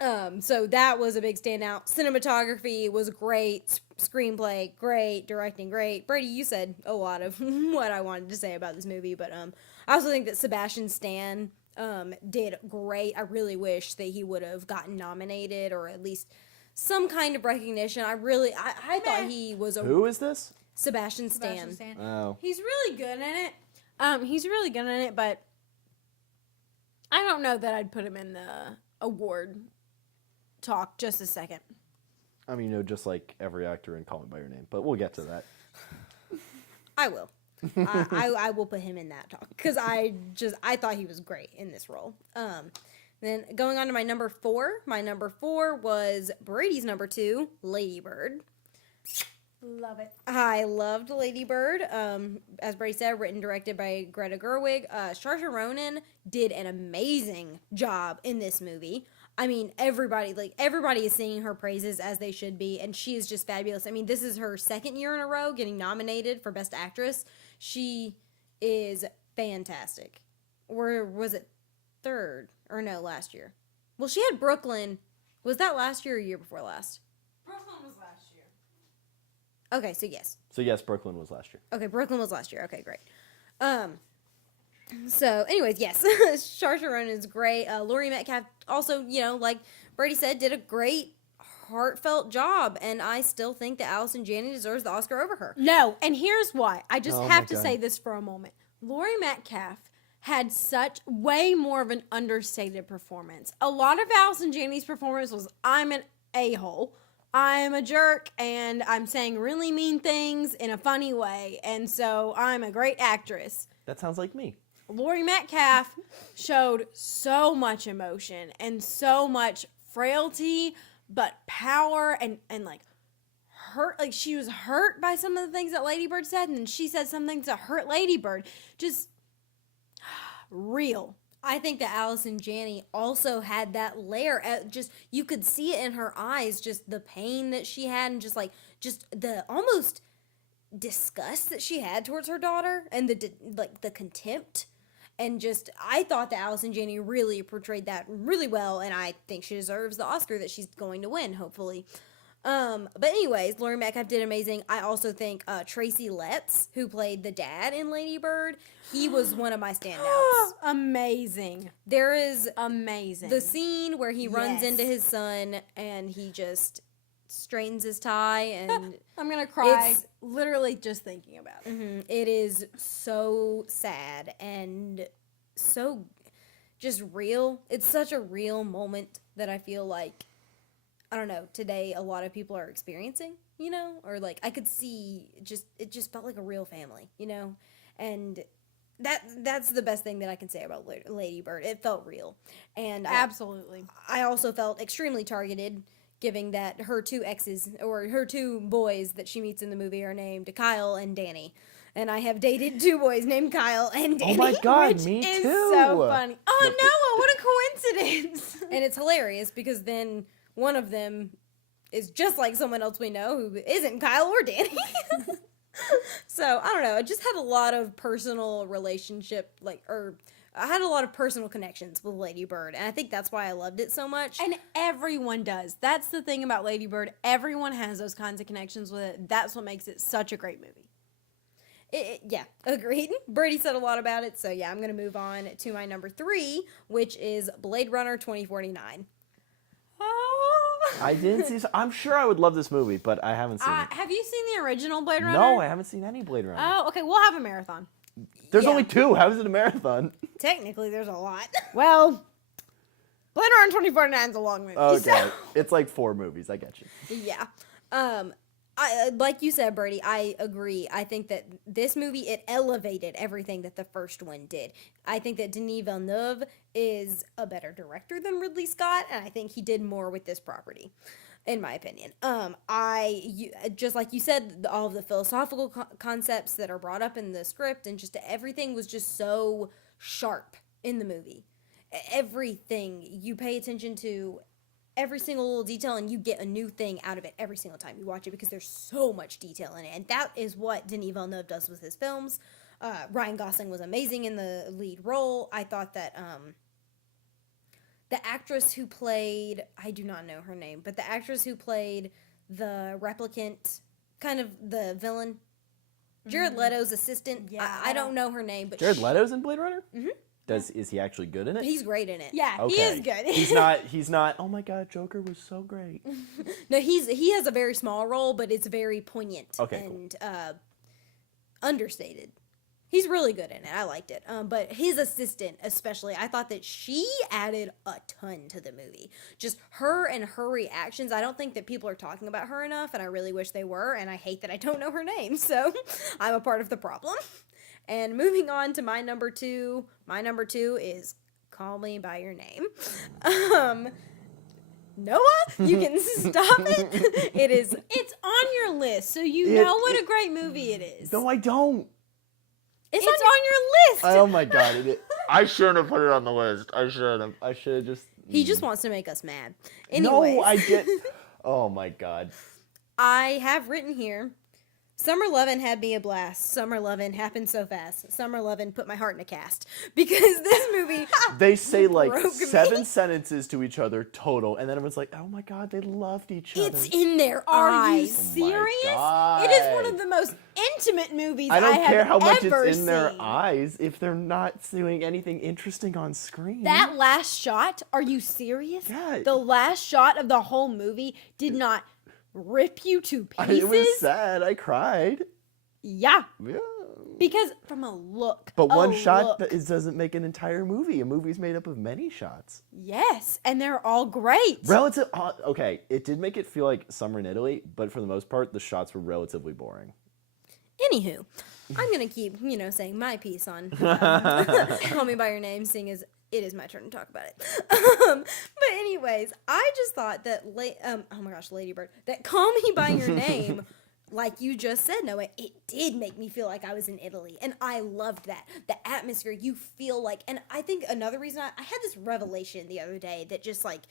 But, so that was a big standout. Cinematography was great. Screenplay, great. Directing, great. Brady, you said a lot of what I wanted to say about this movie, but, I also think that Sebastian Stan did great. I really wish that he would have gotten nominated or at least some kind of recognition. I thought he was Who is this? Sebastian Stan. Sebastian Stan. Oh. He's really good in it. He's really good in it, but I don't know that I'd put him in the award talk just a second. I mean, just like every actor in Call Me By Your Name, but we'll get to that. I will. I will put him in that talk because I thought he was great in this role. Then going on to my number 4. My number 4 was Brady's number 2, Ladybird. Love it. I loved Ladybird. As Brady said, written and directed by Greta Gerwig. Saoirse Ronan did an amazing job in this movie. I mean, everybody is singing her praises as they should be, and she is just fabulous. I mean, this is her second year in a row getting nominated for Best Actress. She is fantastic. Or was it third? Or no, last year. Well, she had Brooklyn. Was that last year or year before last? Brooklyn was last year. Okay, so yes. So yes, Brooklyn was last year. Okay, Brooklyn was last year. Okay, great. So, anyways, yes, Saoirse Ronan is great. Laurie Metcalf also, like Brady said, did a great, heartfelt job, and I still think that Allison Janney deserves the Oscar over her. No, and here's why. I just Oh have my to God. say this for a moment. Laurie Metcalf had way more of an understated performance. A lot of Allison Janney's performance was, I'm an a-hole. I'm a jerk, and I'm saying really mean things in a funny way, and so I'm a great actress. That sounds like me. Laurie Metcalf showed so much emotion and so much frailty, but power and like hurt. Like she was hurt by some of the things that Ladybird said, and then she said some things that hurt Ladybird. Just real. I think that Allison Janney also had that layer. Just you could see it in her eyes, just the pain that she had, and just the almost disgust that she had towards her daughter, and the contempt. And just, I thought that Allison Janney really portrayed that really well, and I think she deserves the Oscar that she's going to win, hopefully. But anyways, Laurie Metcalf did amazing. I also think Tracy Letts, who played the dad in Lady Bird, he was one of my standouts. Amazing. There is Amazing. the scene where he runs Yes. into his son, and he just straightens his tie, and I'm going to cry It's- literally just thinking about it. it is so sad and so just real. It's such a real moment that I feel like, I don't know, today a lot of people are experiencing, or like I could see it just felt like a real family, and that's the best thing that I can say about Lady Bird. It felt real. And Absolutely. I also felt extremely targeted, given that her two exes, or her two boys that she meets in the movie, are named Kyle and Danny. And I have dated two boys named Kyle and Danny. Oh my God, Which me is too. so funny. Noah, what a coincidence. And it's hilarious because then one of them is just like someone else we know who isn't Kyle or Danny. So, I don't know. I just had a lot of personal relationship, I had a lot of personal connections with Ladybird, and I think that's why I loved it so much. And everyone does. That's the thing about Ladybird. Everyone has those kinds of connections with it. That's what makes it such a great movie. Yeah, agreed. Brady said a lot about it, so yeah, I'm going to move on to my number 3, which is Blade Runner 2049. I didn't see. I'm sure I would love this movie, but I haven't seen it. Have you seen the original Blade Runner? No, I haven't seen any Blade Runner. Oh, okay. We'll have a marathon. There's only 2. How is it a marathon? Technically, there's a lot. Well, Blade Runner 2049 is a long movie. Okay, So. it's like 4 movies. I get you. Yeah. I like you said, Brady, I agree. I think that this movie, it elevated everything that the first one did. I think that Denis Villeneuve is a better director than Ridley Scott, and I think he did more with this property, in my opinion. Just like you said, all of the philosophical concepts that are brought up in the script and just everything was just so sharp in the movie. Everything, you pay attention to every single little detail and you get a new thing out of it every single time you watch it because there's so much detail in it. And that is what Denis Villeneuve does with his films. Ryan Gosling was amazing in the lead role. I thought that the actress who played, I do not know her name, but the actress who played the replicant, kind of the villain, Jared Leto's assistant, Yeah, I don't know her name, but Jared Leto's in Blade Runner? Mm-hmm. Is he actually good in it? He's great in it. Yeah, Okay. he is good. He's not, oh my god, Joker was so great. No, he has a very small role, but it's very poignant and understated. He's really good in it. I liked it. But his assistant, especially, I thought that she added a ton to the movie. Just her and her reactions. I don't think that people are talking about her enough, and I really wish they were, and I hate that I don't know her name, so I'm a part of the problem. And moving on to my number 2. My number 2 is Call Me By Your Name. Noah, you can stop it. It's on your list, so know what a great movie it is. No, I don't. It's on your list. Oh my god. I shouldn't have put it on the list. I should have just... He just wants to make us mad. Anyways. No, I get... Oh my god. I have written here, Summer Lovin' had me a blast. Summer Lovin' happened so fast. Summer Lovin' put my heart in a cast. Because this movie... They say like broke 7 me. sentences to each other total, and then everyone's like, oh my god, they loved each other. It's in their Are eyes. you Oh my serious? God. It is one of the most intimate movies I don't have care how much ever it's in their seen. eyes if they're not doing anything interesting on screen. That last shot, are you serious? Yeah. The last shot of the whole movie did not rip you to pieces. It was sad. I cried. Yeah. Yeah. Because from a look. But one a shot look. doesn't make an entire movie. A movie's made up of many shots. Yes, and they're all great. Okay, it did make it feel like summer in Italy, but for the most part, the shots were relatively boring. Anywho, I'm going to keep, saying my piece on Call Me By Your Name, seeing as it is my turn to talk about it. But anyways, I just thought that, oh my gosh, Ladybird, that Call Me By Your Name, like you just said, Noah, it did make me feel like I was in Italy. And I loved that. The atmosphere, you feel like, and I think another reason, I had this revelation the other day that just like,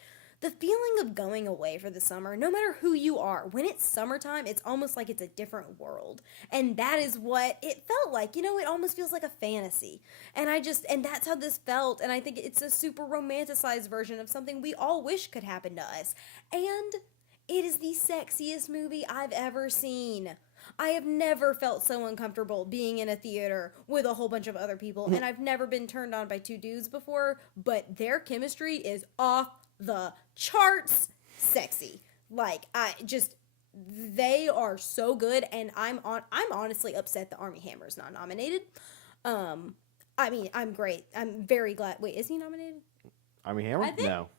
the feeling of going away for the summer, no matter who you are, when it's summertime, it's almost like it's a different world. And that is what it felt like. It almost feels like a fantasy. And that's how this felt. And I think it's a super romanticized version of something we all wish could happen to us. And it is the sexiest movie I've ever seen. I have never felt so uncomfortable being in a theater with a whole bunch of other people. And I've never been turned on by 2 dudes before, but their chemistry is off the charts sexy. They are so good, and I'm honestly upset that Armie Hammer is not nominated. I'm great. I'm very glad. Wait, is he nominated? Armie Hammer? No.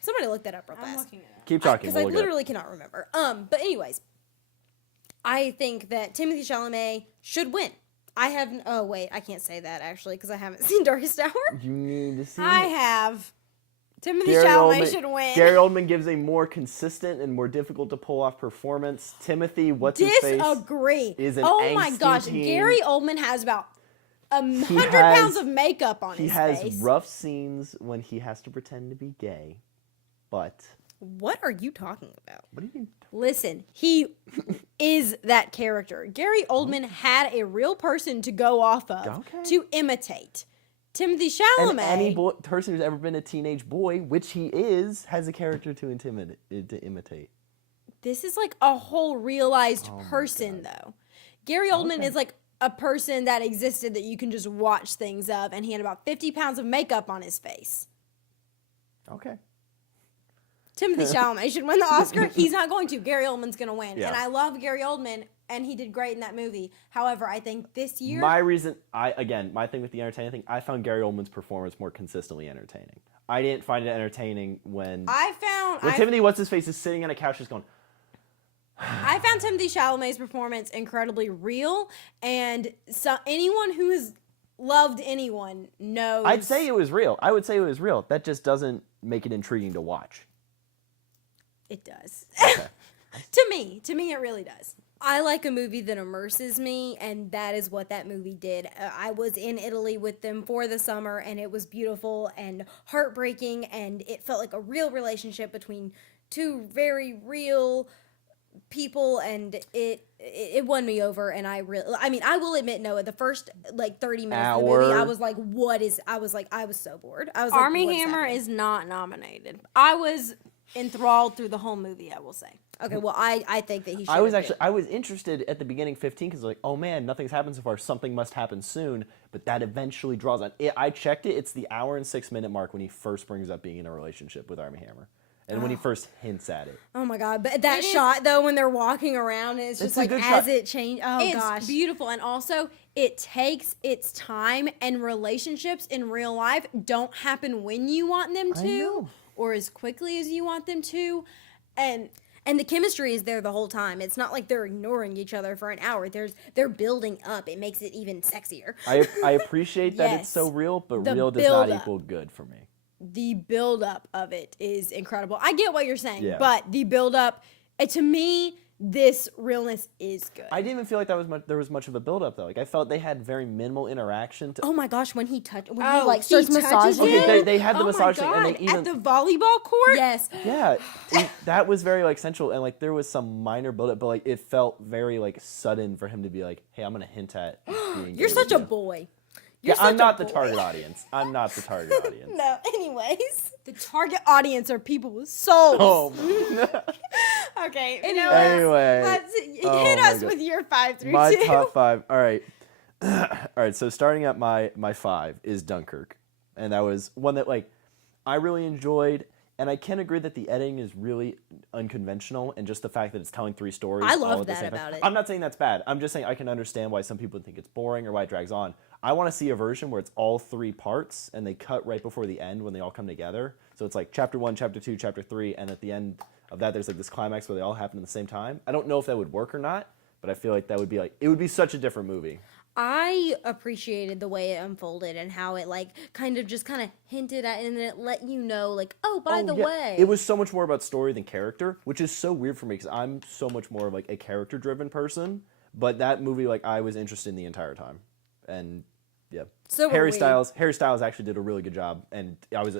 Somebody look that up real I'm fast. looking it up. Keep talking. Because We'll I look it up. literally cannot remember. But anyways, I think that Timothée Chalamet should win. I can't say that actually because I haven't seen Darkest Hour. You need to see I it. have. Timothy Gary Chalamet Oldman- should win. Gary Oldman gives a more consistent and more difficult to pull off performance. Timothy, what's his face? Disagree. Is an oh my angsty gosh, teen. Gary Oldman has about 100 pounds of makeup on his face. He has rough scenes when he has to pretend to be gay, but... What are you talking about? What do you mean? Listen, he is that character. Gary Oldman had a real person to go off of to imitate. Timothy Chalamet. And any person who's ever been a teenage boy, which he is, has a character to imitate. This is like a whole realized person, though. Gary Oldman is like a person that existed that you can just watch things of, and he had about 50 pounds of makeup on his face. Okay. Timothy Chalamet should win the Oscar. He's not going to. Gary Oldman's going to win. Yeah. And I love Gary Oldman, and he did great in that movie. However, I think this year... My thing with the entertaining thing, I found Gary Oldman's performance more consistently entertaining. I didn't find it entertaining when Timothy What's-His-Face is sitting on a couch just going... I found Timothy Chalamet's performance incredibly real, and so anyone who has loved anyone knows... I'd say it was real. I would say it was real. That just doesn't make it intriguing to watch. It does. Okay. To me, it really does. I like a movie that immerses me, and that is what that movie did. I was in Italy with them for the summer, and it was beautiful and heartbreaking, and it felt like a real relationship between two very real people, and it won me over. And I will admit, Noah, the first 30 minutes of the movie, I was like, I was so bored. I was Armie like, Hammer is not nominated. I was enthralled through the whole movie, I will say. Okay, well, I think that he should. I was interested at the beginning 15 because like, oh man, nothing's happened so far. Something must happen soon. But that eventually draws on. I checked it. It's the hour and 6 minute mark when he first brings up being in a relationship with Armie Hammer, and when he first hints at it. Oh my god! But that shot though, when they're walking around, and it's just like as shot. It changed. Oh it's gosh, it's beautiful, and also it takes its time. And relationships in real life don't happen when you want them to, or as quickly as you want them to, and the chemistry is there the whole time. It's not like they're ignoring each other for an hour. They're building up. It makes it even sexier. I appreciate that it's so real, but real does not equal good for me. The build-up of it is incredible. I get what you're saying, but the build-up, to me, this realness is good. I didn't even feel like there was much of a build-up, though. Like, I felt they had very minimal interaction. Oh my gosh, when he starts massaging him? Okay, they had the massage thing. And they even, at the volleyball court? Yes. Yeah, that was very, central. And, there was some minor build-up, but, it felt very, sudden for him to be like, hey, I'm going to hint at being You're such a boy. I'm not the target audience. I'm not the target audience. No, anyways. The target audience are people with souls. Oh. Okay. Anyway. Let's hit us with your 5 through 2. My top 5. All right. All right, so starting at my 5 is Dunkirk. And that was one that, I really enjoyed. And I can agree that the editing is really unconventional, and just the fact that it's telling 3 stories. I all love at the that same about time. it. I'm not saying that's bad. I'm just saying I can understand why some people think it's boring or why it drags on. I want to see a version where it's all 3 parts, and they cut right before the end when they all come together. So it's chapter 1, chapter 2, chapter 3, and at the end of that, there's this climax where they all happen at the same time. I don't know if that would work or not, but I feel like that would be it would be such a different movie. I appreciated the way it unfolded and how it kind of hinted at, and then it let you know oh, by the way. It was so much more about story than character, which is so weird for me because I'm so much more of a character driven person. But that movie, I was interested in the entire time, and yeah. So Harry Styles actually did a really good job, and I was.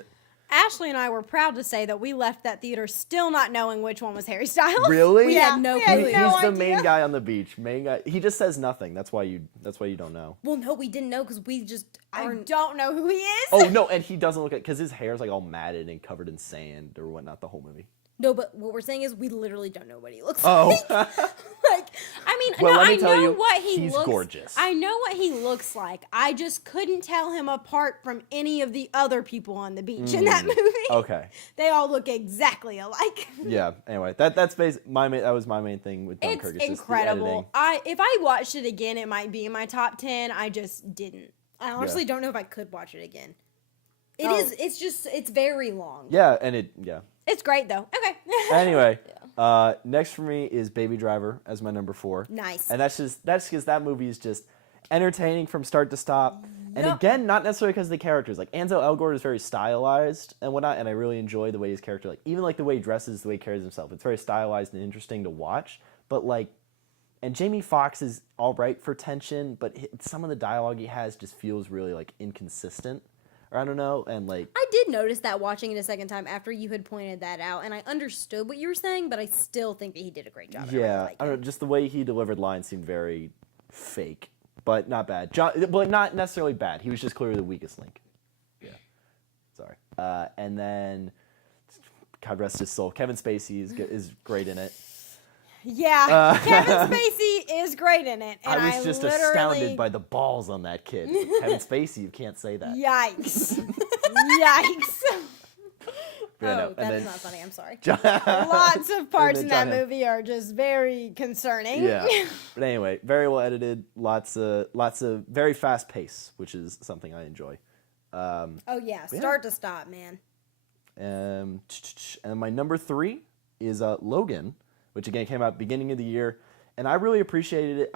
Ashley and I were proud to say that we left that theater still not knowing which one was Harry Styles. Really? We had no clue. He's the main guy on the beach. Main guy. He just says nothing. That's why you don't know. Well, no, we didn't know because we just I don't know who he is. Oh no, and he doesn't look because his hair's all matted and covered in sand or whatnot the whole movie. No, but what we're saying is we literally don't know what he looks like. I know what he he's looks. Gorgeous. I know what he looks like. I just couldn't tell him apart from any of the other people on the beach in that movie. Okay. They all look exactly alike. Yeah. Anyway, that was my main thing with Dunkirk. It's incredible. If I watched it again, it might be in my top 10. I just didn't. I honestly don't know if I could watch it again. It's very long. Yeah, It's great though. Okay. Anyway, next for me is Baby Driver as my number 4. Nice. And that's because that movie is just entertaining from start to stop. And again, not necessarily because of the characters. Ansel Elgort is very stylized and whatnot, and I really enjoy the way his character, even the way he dresses, the way he carries himself. It's very stylized and interesting to watch. But And Jamie Foxx is all right for tension, but some of the dialogue he has just feels really like inconsistent, or I don't know. And like I did notice that watching it a second time after you had pointed that out, and I understood what you were saying, but I still think that he did a great job. yeah, I don't know, just the way he delivered lines seemed very fake, but not bad. But not necessarily bad. He was just clearly the weakest link. Yeah, sorry. And then, God rest his soul, Kevin Spacey is great in it. Yeah, Kevin Spacey is great in it. And I was just astounded by the balls on that kid. Kevin Spacey, you can't say that. Yikes. Yikes. That's not funny. I'm sorry. Lots of parts in that John Hamm. movie are just very concerning. Yeah. But anyway, very well edited. Lots of very fast pace, which is something I enjoy. Start to stop, man. And my number 3 is Logan, which again came out beginning of the year, and I really appreciated it.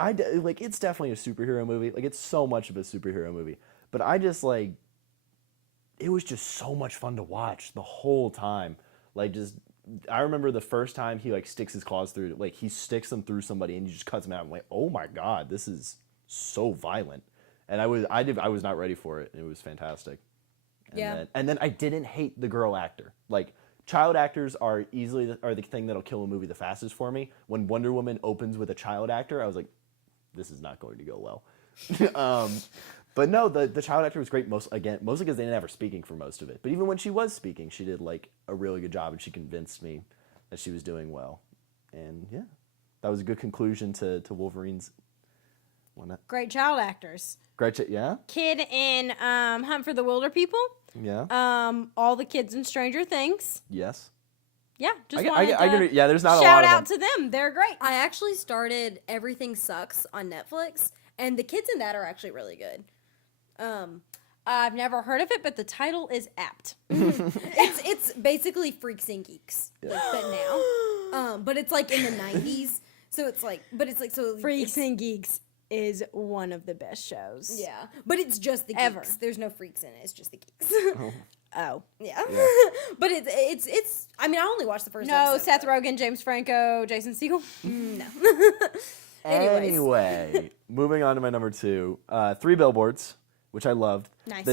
It's definitely a superhero movie. Like, it's so much of a superhero movie, but I just like it was just so much fun to watch the whole time. I remember the first time he sticks his claws through, he sticks them through somebody and he just cuts them out. I'm like, oh my god, this is so violent, and I was not ready for it. It was fantastic. And then I didn't hate the girl actor. Child actors are the thing that'll kill a movie the fastest for me. When Wonder Woman opens with a child actor, I was like, this is not going to go well. But no, the child actor was great, mostly because they didn't have her speaking for most of it. But even when she was speaking, she did a really good job, and she convinced me that she was doing well. And yeah, that was a good conclusion to Wolverine's. Great child actors. Yeah? Kid in Hunt for the Wilder People. Yeah. All the kids in Stranger Things. Yes. Yeah, just there's not a lot shout of out them. to them. They're great. I actually started Everything Sucks on Netflix, and the kids in that are actually really good. I've never heard of it, but the title is apt. It's basically Freaks and Geeks, but now. But it's in the 90s, so Freaks and Geeks is one of the best shows. Yeah, but it's just the geeks. Ever. There's no freaks in it. It's just the geeks. Oh. Yeah. But it's. I mean, I only watched the first. No, episode, Seth Rogen, James Franco, Jason Segel. No. Anyway, moving on to my number 2, 3 Billboards, which I loved. Nice.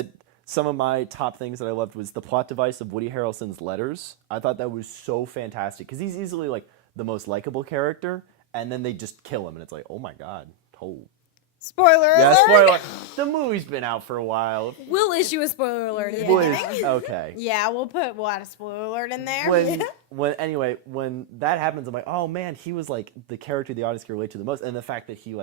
Some of my top things that I loved was the plot device of Woody Harrelson's letters. I thought that was so fantastic because he's easily the most likable character, and then they just kill him, and it's like, oh my god. Oh. Spoiler alert. Yeah, spoiler. The movie's been out for a while. We'll issue a spoiler alert at the beginning. Okay. Yeah, we'll add a spoiler alert in there. When that happens, I'm like, oh man, he was the character the audience can relate to the most, and the fact that he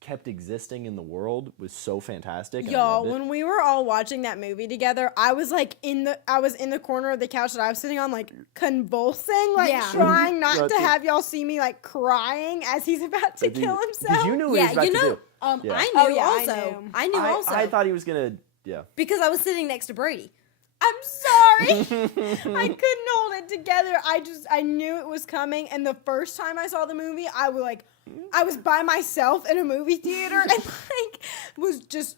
kept existing in the world was so fantastic. Y'all, when we were all watching that movie together, I was in the corner of the couch that I was sitting on, convulsing, trying not to have y'all see me crying as he's about to kill himself. Because you knew what he was about to do. I knew also. I thought he was gonna. Yeah. Because I was sitting next to Brady. I'm sorry. I couldn't hold it together. I knew it was coming, and the first time I saw the movie, I was by myself in a movie theater and was just.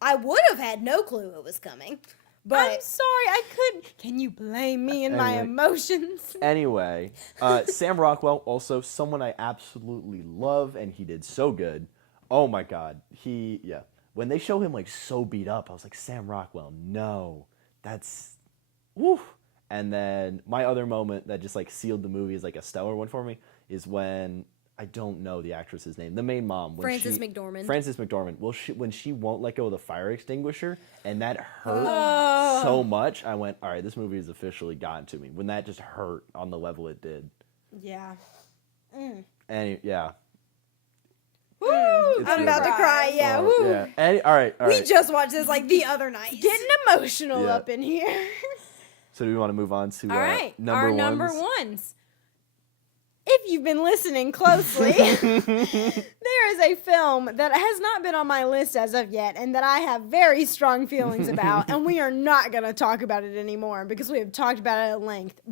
I would have had no clue it was coming. But I'm sorry, I couldn't. Can you blame me and my emotions? Anyway, Sam Rockwell, also someone I absolutely love, and he did so good. Oh my god. When they show him so beat up, I was like, Sam Rockwell, no. That's woo. And then my other moment that just sealed the movie as a stellar one for me is when I don't know the actress's name, the main mom, Frances McDormand. Well, when she won't let go of the fire extinguisher, and that hurt so much, I went, all right, this movie has officially gotten to me. When that just hurt on the level it did. Yeah. And yeah. Woo! I'm about to cry. Yeah. Woo. Yeah. All right. We just watched this the other night. Getting emotional up in here. So do we want to move on to number ones? If you've been listening closely, there is a film that has not been on my list as of yet, and that I have very strong feelings about, and we are not going to talk about it anymore because we have talked about it at length.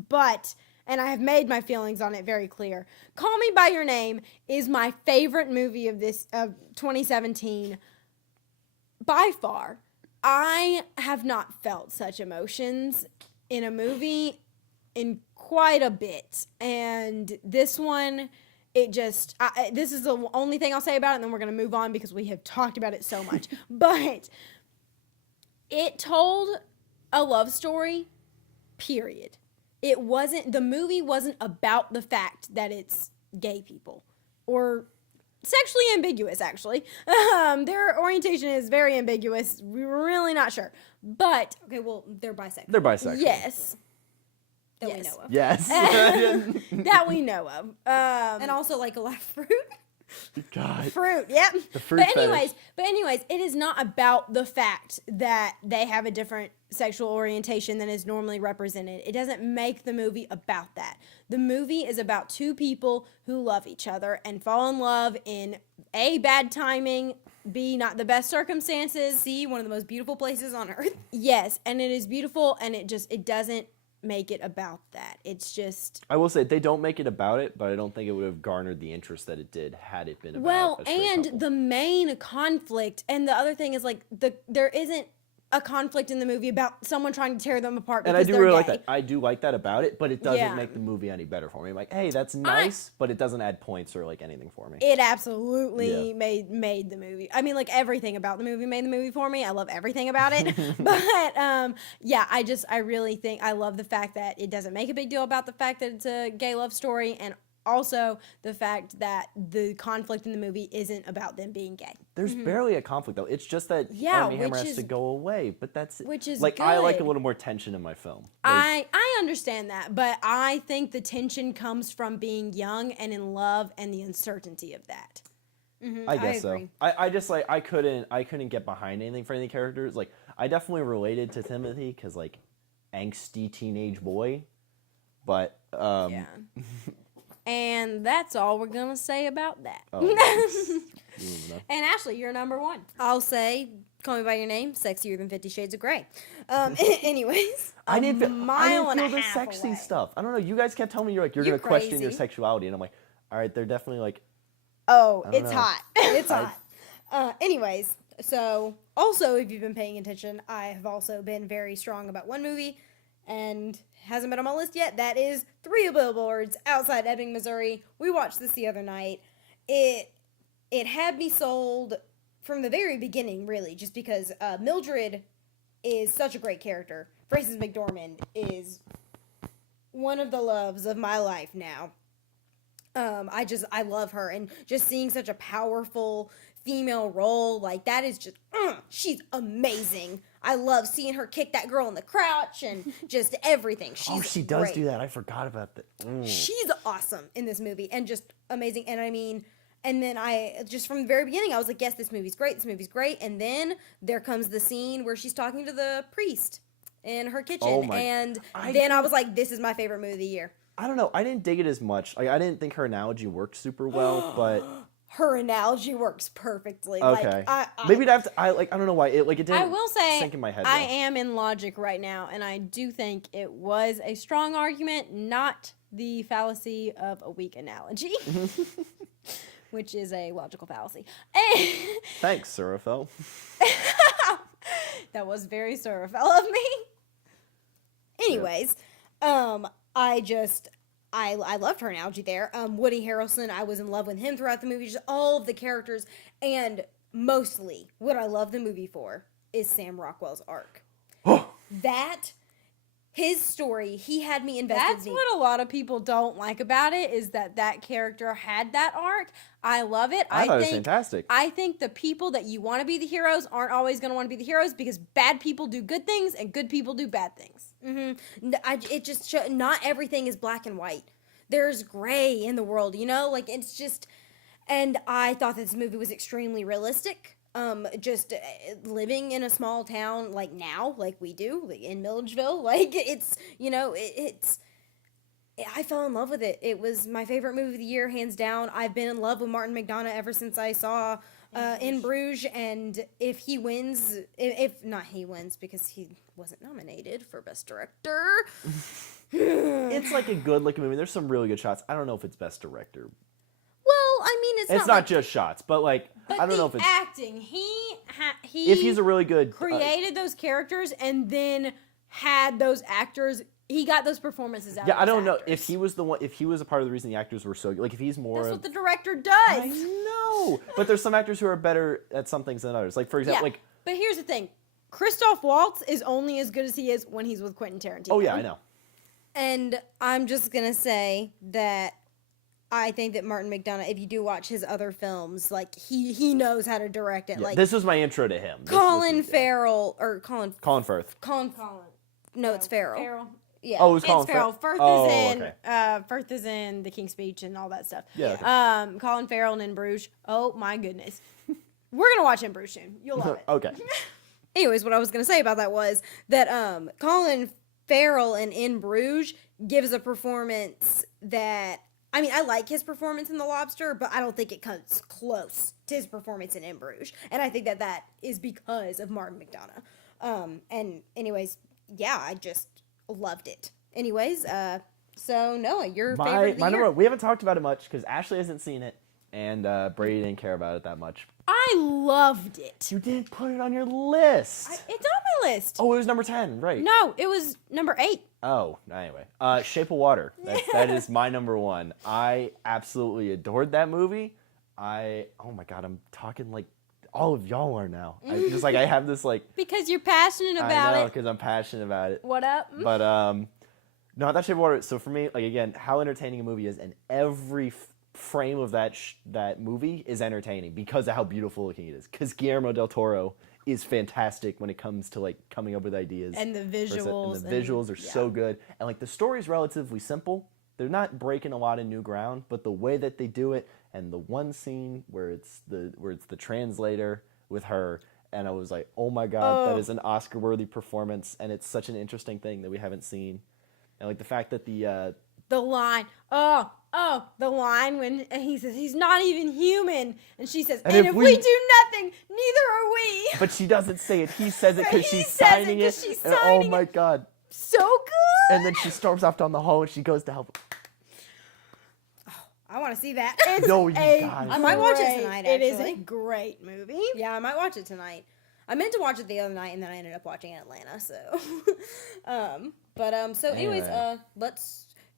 And I have made my feelings on it very clear. Call Me by Your Name is my favorite movie of 2017 by far. I have not felt such emotions in a movie in quite a bit, and this one it just, this is the only thing I'll say about it, and then we're going to move on because we have talked about it so much. But it told a love story, period. The movie wasn't about the fact that it's gay people or sexually ambiguous, actually. Their orientation is very ambiguous. We're really not sure. But, Okay, well, they're bisexual. They're bisexual. yes. That Yes. we know of. Yes. That we know of. And also like a lot of fruit. God. Fruit, yep. The fruit but fetish. anyways, it is not about the fact that they have a different sexual orientation than is normally represented. It doesn't make the movie about that. The movie is about two people who love each other and fall in love in A, bad timing, B, not the best circumstances. C, one of the most beautiful places on earth. Yes, and it is beautiful, and it doesn't make it about that. It's just I will say they don't make it about it, but I don't think it would have garnered the interest that it did had it been about a straight couple. the main conflict, and the other thing is like there isn't a conflict in the movie about someone trying to tear them apart because And I do they're really like gay. that. I do like that about it, but it doesn't Yeah. make the movie any better for me. I'm like, hey, that's nice, but it doesn't add points or like anything for me. It absolutely Yeah. made the movie. I mean, like everything about the movie made the movie for me. I love everything about it. But yeah, I really think I love the fact that it doesn't make a big deal about the fact that it's a gay love story, and also the fact that the conflict in the movie isn't about them being gay. There's barely a conflict though. It's just that Yeah, Armie Hammer which has is- to go away, but that's which is like I like a good. little more tension in my film. I understand that, but I think the tension comes from being young and in love and the uncertainty of that. I guess so. agree. I just like I couldn't get behind anything for any characters. Like I definitely related to Timothy because like angsty teenage boy, but Yeah. And that's all we're going to say about that. oh, moving on. And Ashley, you're number one. I'll say, Call Me By Your Name, sexier than 50 Shades of Grey. Anyways. I didn't feel mile and a the half sexy away. stuff. I don't know. You guys kept telling me you're You're gonna question your crazy. sexuality, and I'm like, all right, they're definitely like. Oh, don't it's know. hot. It's I- hot. Anyways, so also, if you've been paying attention, I have also been very strong about one movie, and hasn't been on my list yet. That is Three Billboards Outside Ebbing, Missouri. We watched this the other night. It had me sold from the very beginning, really, just because Mildred is such a great character. Frances McDormand is one of the loves of my life now. I love her, and just seeing such a powerful female role, like that is just, she's amazing. I love seeing her kick that girl in the crotch and just everything. She's She does great. do that. I forgot about that. She's awesome in this movie and just amazing. And I mean, and then I just from the very beginning, I was like, yes, this movie's great. This movie's great. And then there comes the scene where she's talking to the priest in her kitchen. Oh my- And I then I didn't- was like, this is my favorite movie of the year. I don't know. I didn't dig it as much. Like I didn't think her analogy worked super well, but Her analogy works perfectly. okay. Like, Maybe I'd have to. I don't know why it didn't. I will say, sink in my head. I well. am in logic right now, and I do think it was a strong argument, not the fallacy of a weak analogy, which is a logical fallacy. Thanks, Surafel. That was very Surafel of me. anyways, I loved her analogy there. Woody Harrelson, I was in love with him throughout the movie. Just all of the characters, and mostly what I love the movie for is Sam Rockwell's arc. That his story, he had me invested. That's what a lot of people don't like about it, is that character had that arc. I love it. I thought it was fantastic. I think the people that you want to be the heroes aren't always going to want to be the heroes, because bad people do good things and good people do bad things. It just not everything is black and white. There's gray in the world, you know? Like, it's just, and I thought this movie was extremely realistic. Just living in a small town like now, like we do, like in Milledgeville, like it's, you know, I fell in love with it. It was my favorite movie of the year, hands down. I've been in love with Martin McDonagh ever since I saw In Bruges, and if he wins, if not he wins, because he wasn't nominated for Best Director. It's like a good looking movie. There's some really good shots. I don't know if it's best director. Well, I mean, It's not just shots, but like But I don't know if it's acting, he if he's a really good created those characters and then had those actors he got those performances out. Yeah, of I don't know actors. if he was the one. If he was a part of the reason the actors were so good. Like if he's more. That's of, what the director does. I know, but there's some actors who are better at some things than others. Like for example, like. But here's the thing, Christoph Waltz is only as good as he is when he's with Quentin Tarantino. Oh yeah, I know. And I'm just gonna say that I think that Martin McDonagh, if you do watch his other films, like he knows how to direct it. Yeah, like this was my intro to him. Colin Farrell or Colin Firth. No, it's Farrell. Farrell. Yeah. Oh, it was It's Colin Farrell. Firth. Firth is in The King's Speech and all that stuff. Yeah. Okay. Colin Farrell and In Bruges. Oh my goodness. We're gonna watch In Bruges soon. You'll love it. Okay. Anyways, what I was gonna say about that was that Colin Farrell in Bruges gives a performance that I like his performance in The Lobster, but I don't think it comes close to his performance in Bruges, and I think that is because of Martin McDonagh. And anyways, yeah, I just loved it. Anyways, so Noah, your favorite of the my year? number one, we haven't talked about it much because Ashley hasn't seen it, and Brady didn't care about it that much. I loved it. You didn't put it on your list. It's on my list. Oh, it was number 10, right? No, it was number 8. Oh, anyway. Shape of Water. That is my number one. I absolutely adored that movie. Oh my God, I'm talking like all of y'all are now. I have this like. Because you're passionate about I know, it. because I'm passionate about it. What up? But, no, that Shape of Water. So for me, like again, how entertaining a movie is, and every frame of that movie is entertaining because of how beautiful looking it is. Because Guillermo del Toro is fantastic when it comes to like coming up with ideas, And the visuals. and the visuals are so good, and like the story's relatively simple. They're not breaking a lot of new ground, but the way that they do it, and the one scene where it's the translator with her, and I was like, oh my God, that is an Oscar-worthy performance, and it's such an interesting thing that we haven't seen, and like the fact that the line. The line when he says he's not even human, and she says, and if we do nothing, neither are we. But she doesn't say it. He says it because He she's says it signing 'cause it. she's And, oh signing my God. So good. And then she storms off down the hall and she goes to help. I want to see that. No, you guys. I might watch it tonight, It is actually. a great movie. Yeah, I might watch it tonight. I meant to watch it the other night, and then I ended up watching it in Atlanta. So, so anyways, Anyway.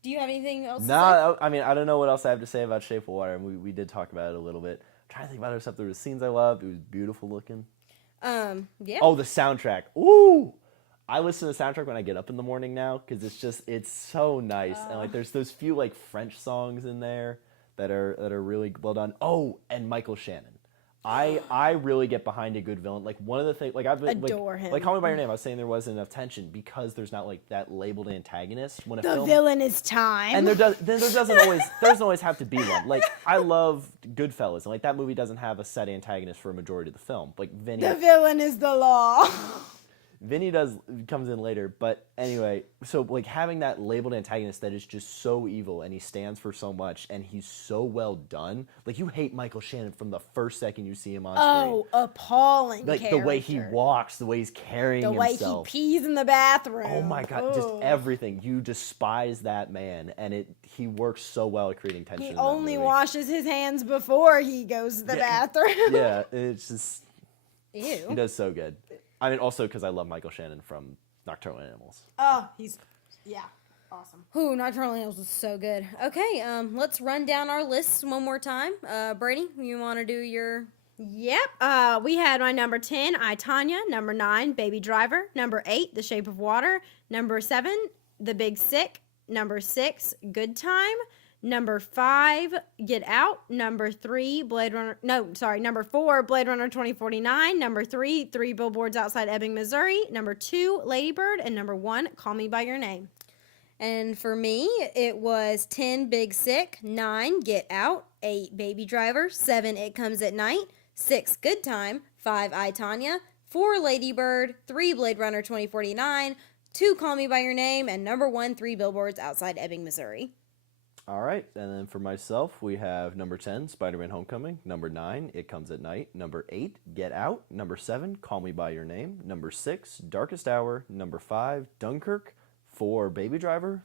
Do you have anything else? No, I mean, I don't know what else I have to say about Shape of Water. We did talk about it a little bit. I'm trying to think about other stuff. There were scenes I loved. It was beautiful looking. To say? Yeah. Oh, the soundtrack. Ooh! I listen to the soundtrack when I get up in the morning now because it's so nice. And like there's those few like French songs in there that are really well done. Oh, and Michael Shannon. I really get behind a good villain. Like one of the things, like I've been Adore him. Like Call Me by Your Name. I was saying there wasn't enough tension because there's not like that labeled antagonist when a The film. villain is time. And there doesn't always have to be one. Like I love Goodfellas, and like that movie doesn't have a set antagonist for a majority of the film. Like the villain is the law. Vinny comes in later, but anyway, so like having that labeled antagonist that is just so evil and he stands for so much and he's so well done. Like you hate Michael Shannon from the first second you see him on screen. Oh, appalling. Like character. the way he walks, the way he's carrying The way himself. he pees in the bathroom. Oh my God, just everything. You despise that man, and he works so well at creating tension. He in that only movie. washes his hands before he goes to the bathroom. Yeah, it's just Ew. he does so good. I mean, also because I love Michael Shannon from Nocturnal Animals. Oh, awesome. Ooh, Nocturnal Animals was so good. Okay, let's run down our lists one more time. Brady, you want to do your... Yep. We had my number 10, I, Tonya. Number 9, Baby Driver. Number 8, The Shape of Water. Number 7, The Big Sick. Number 6, Good Time. Number 5, Get Out. Number 3, Number 4, Blade Runner 2049. Number 3, Three Billboards Outside Ebbing, Missouri. Number 2, Ladybird. And number 1, Call Me by Your Name. And for me, it was 10, Big Sick. 9, Get Out. 8, Baby Driver. 7, It Comes at Night. 6, Good Time. 5, I, Tonya. 4, Ladybird. 3, Blade Runner 2049. 2, Call Me by Your Name. And number 1, Three Billboards Outside Ebbing, Missouri. All right, and then for myself, we have number 10, Spider-Man Homecoming. Number 9, It Comes at Night. Number 8, Get Out. Number 7, Call Me by Your Name. Number 6, Darkest Hour. Number 5, Dunkirk. 4, Baby Driver.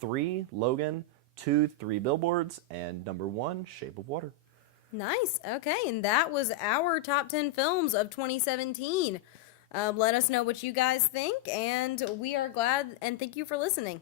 3, Logan. 2, Three Billboards. And number 1, Shape of Water. Nice. Okay, and that was our top 10 films of 2017. Let us know what you guys think, and we are glad and thank you for listening.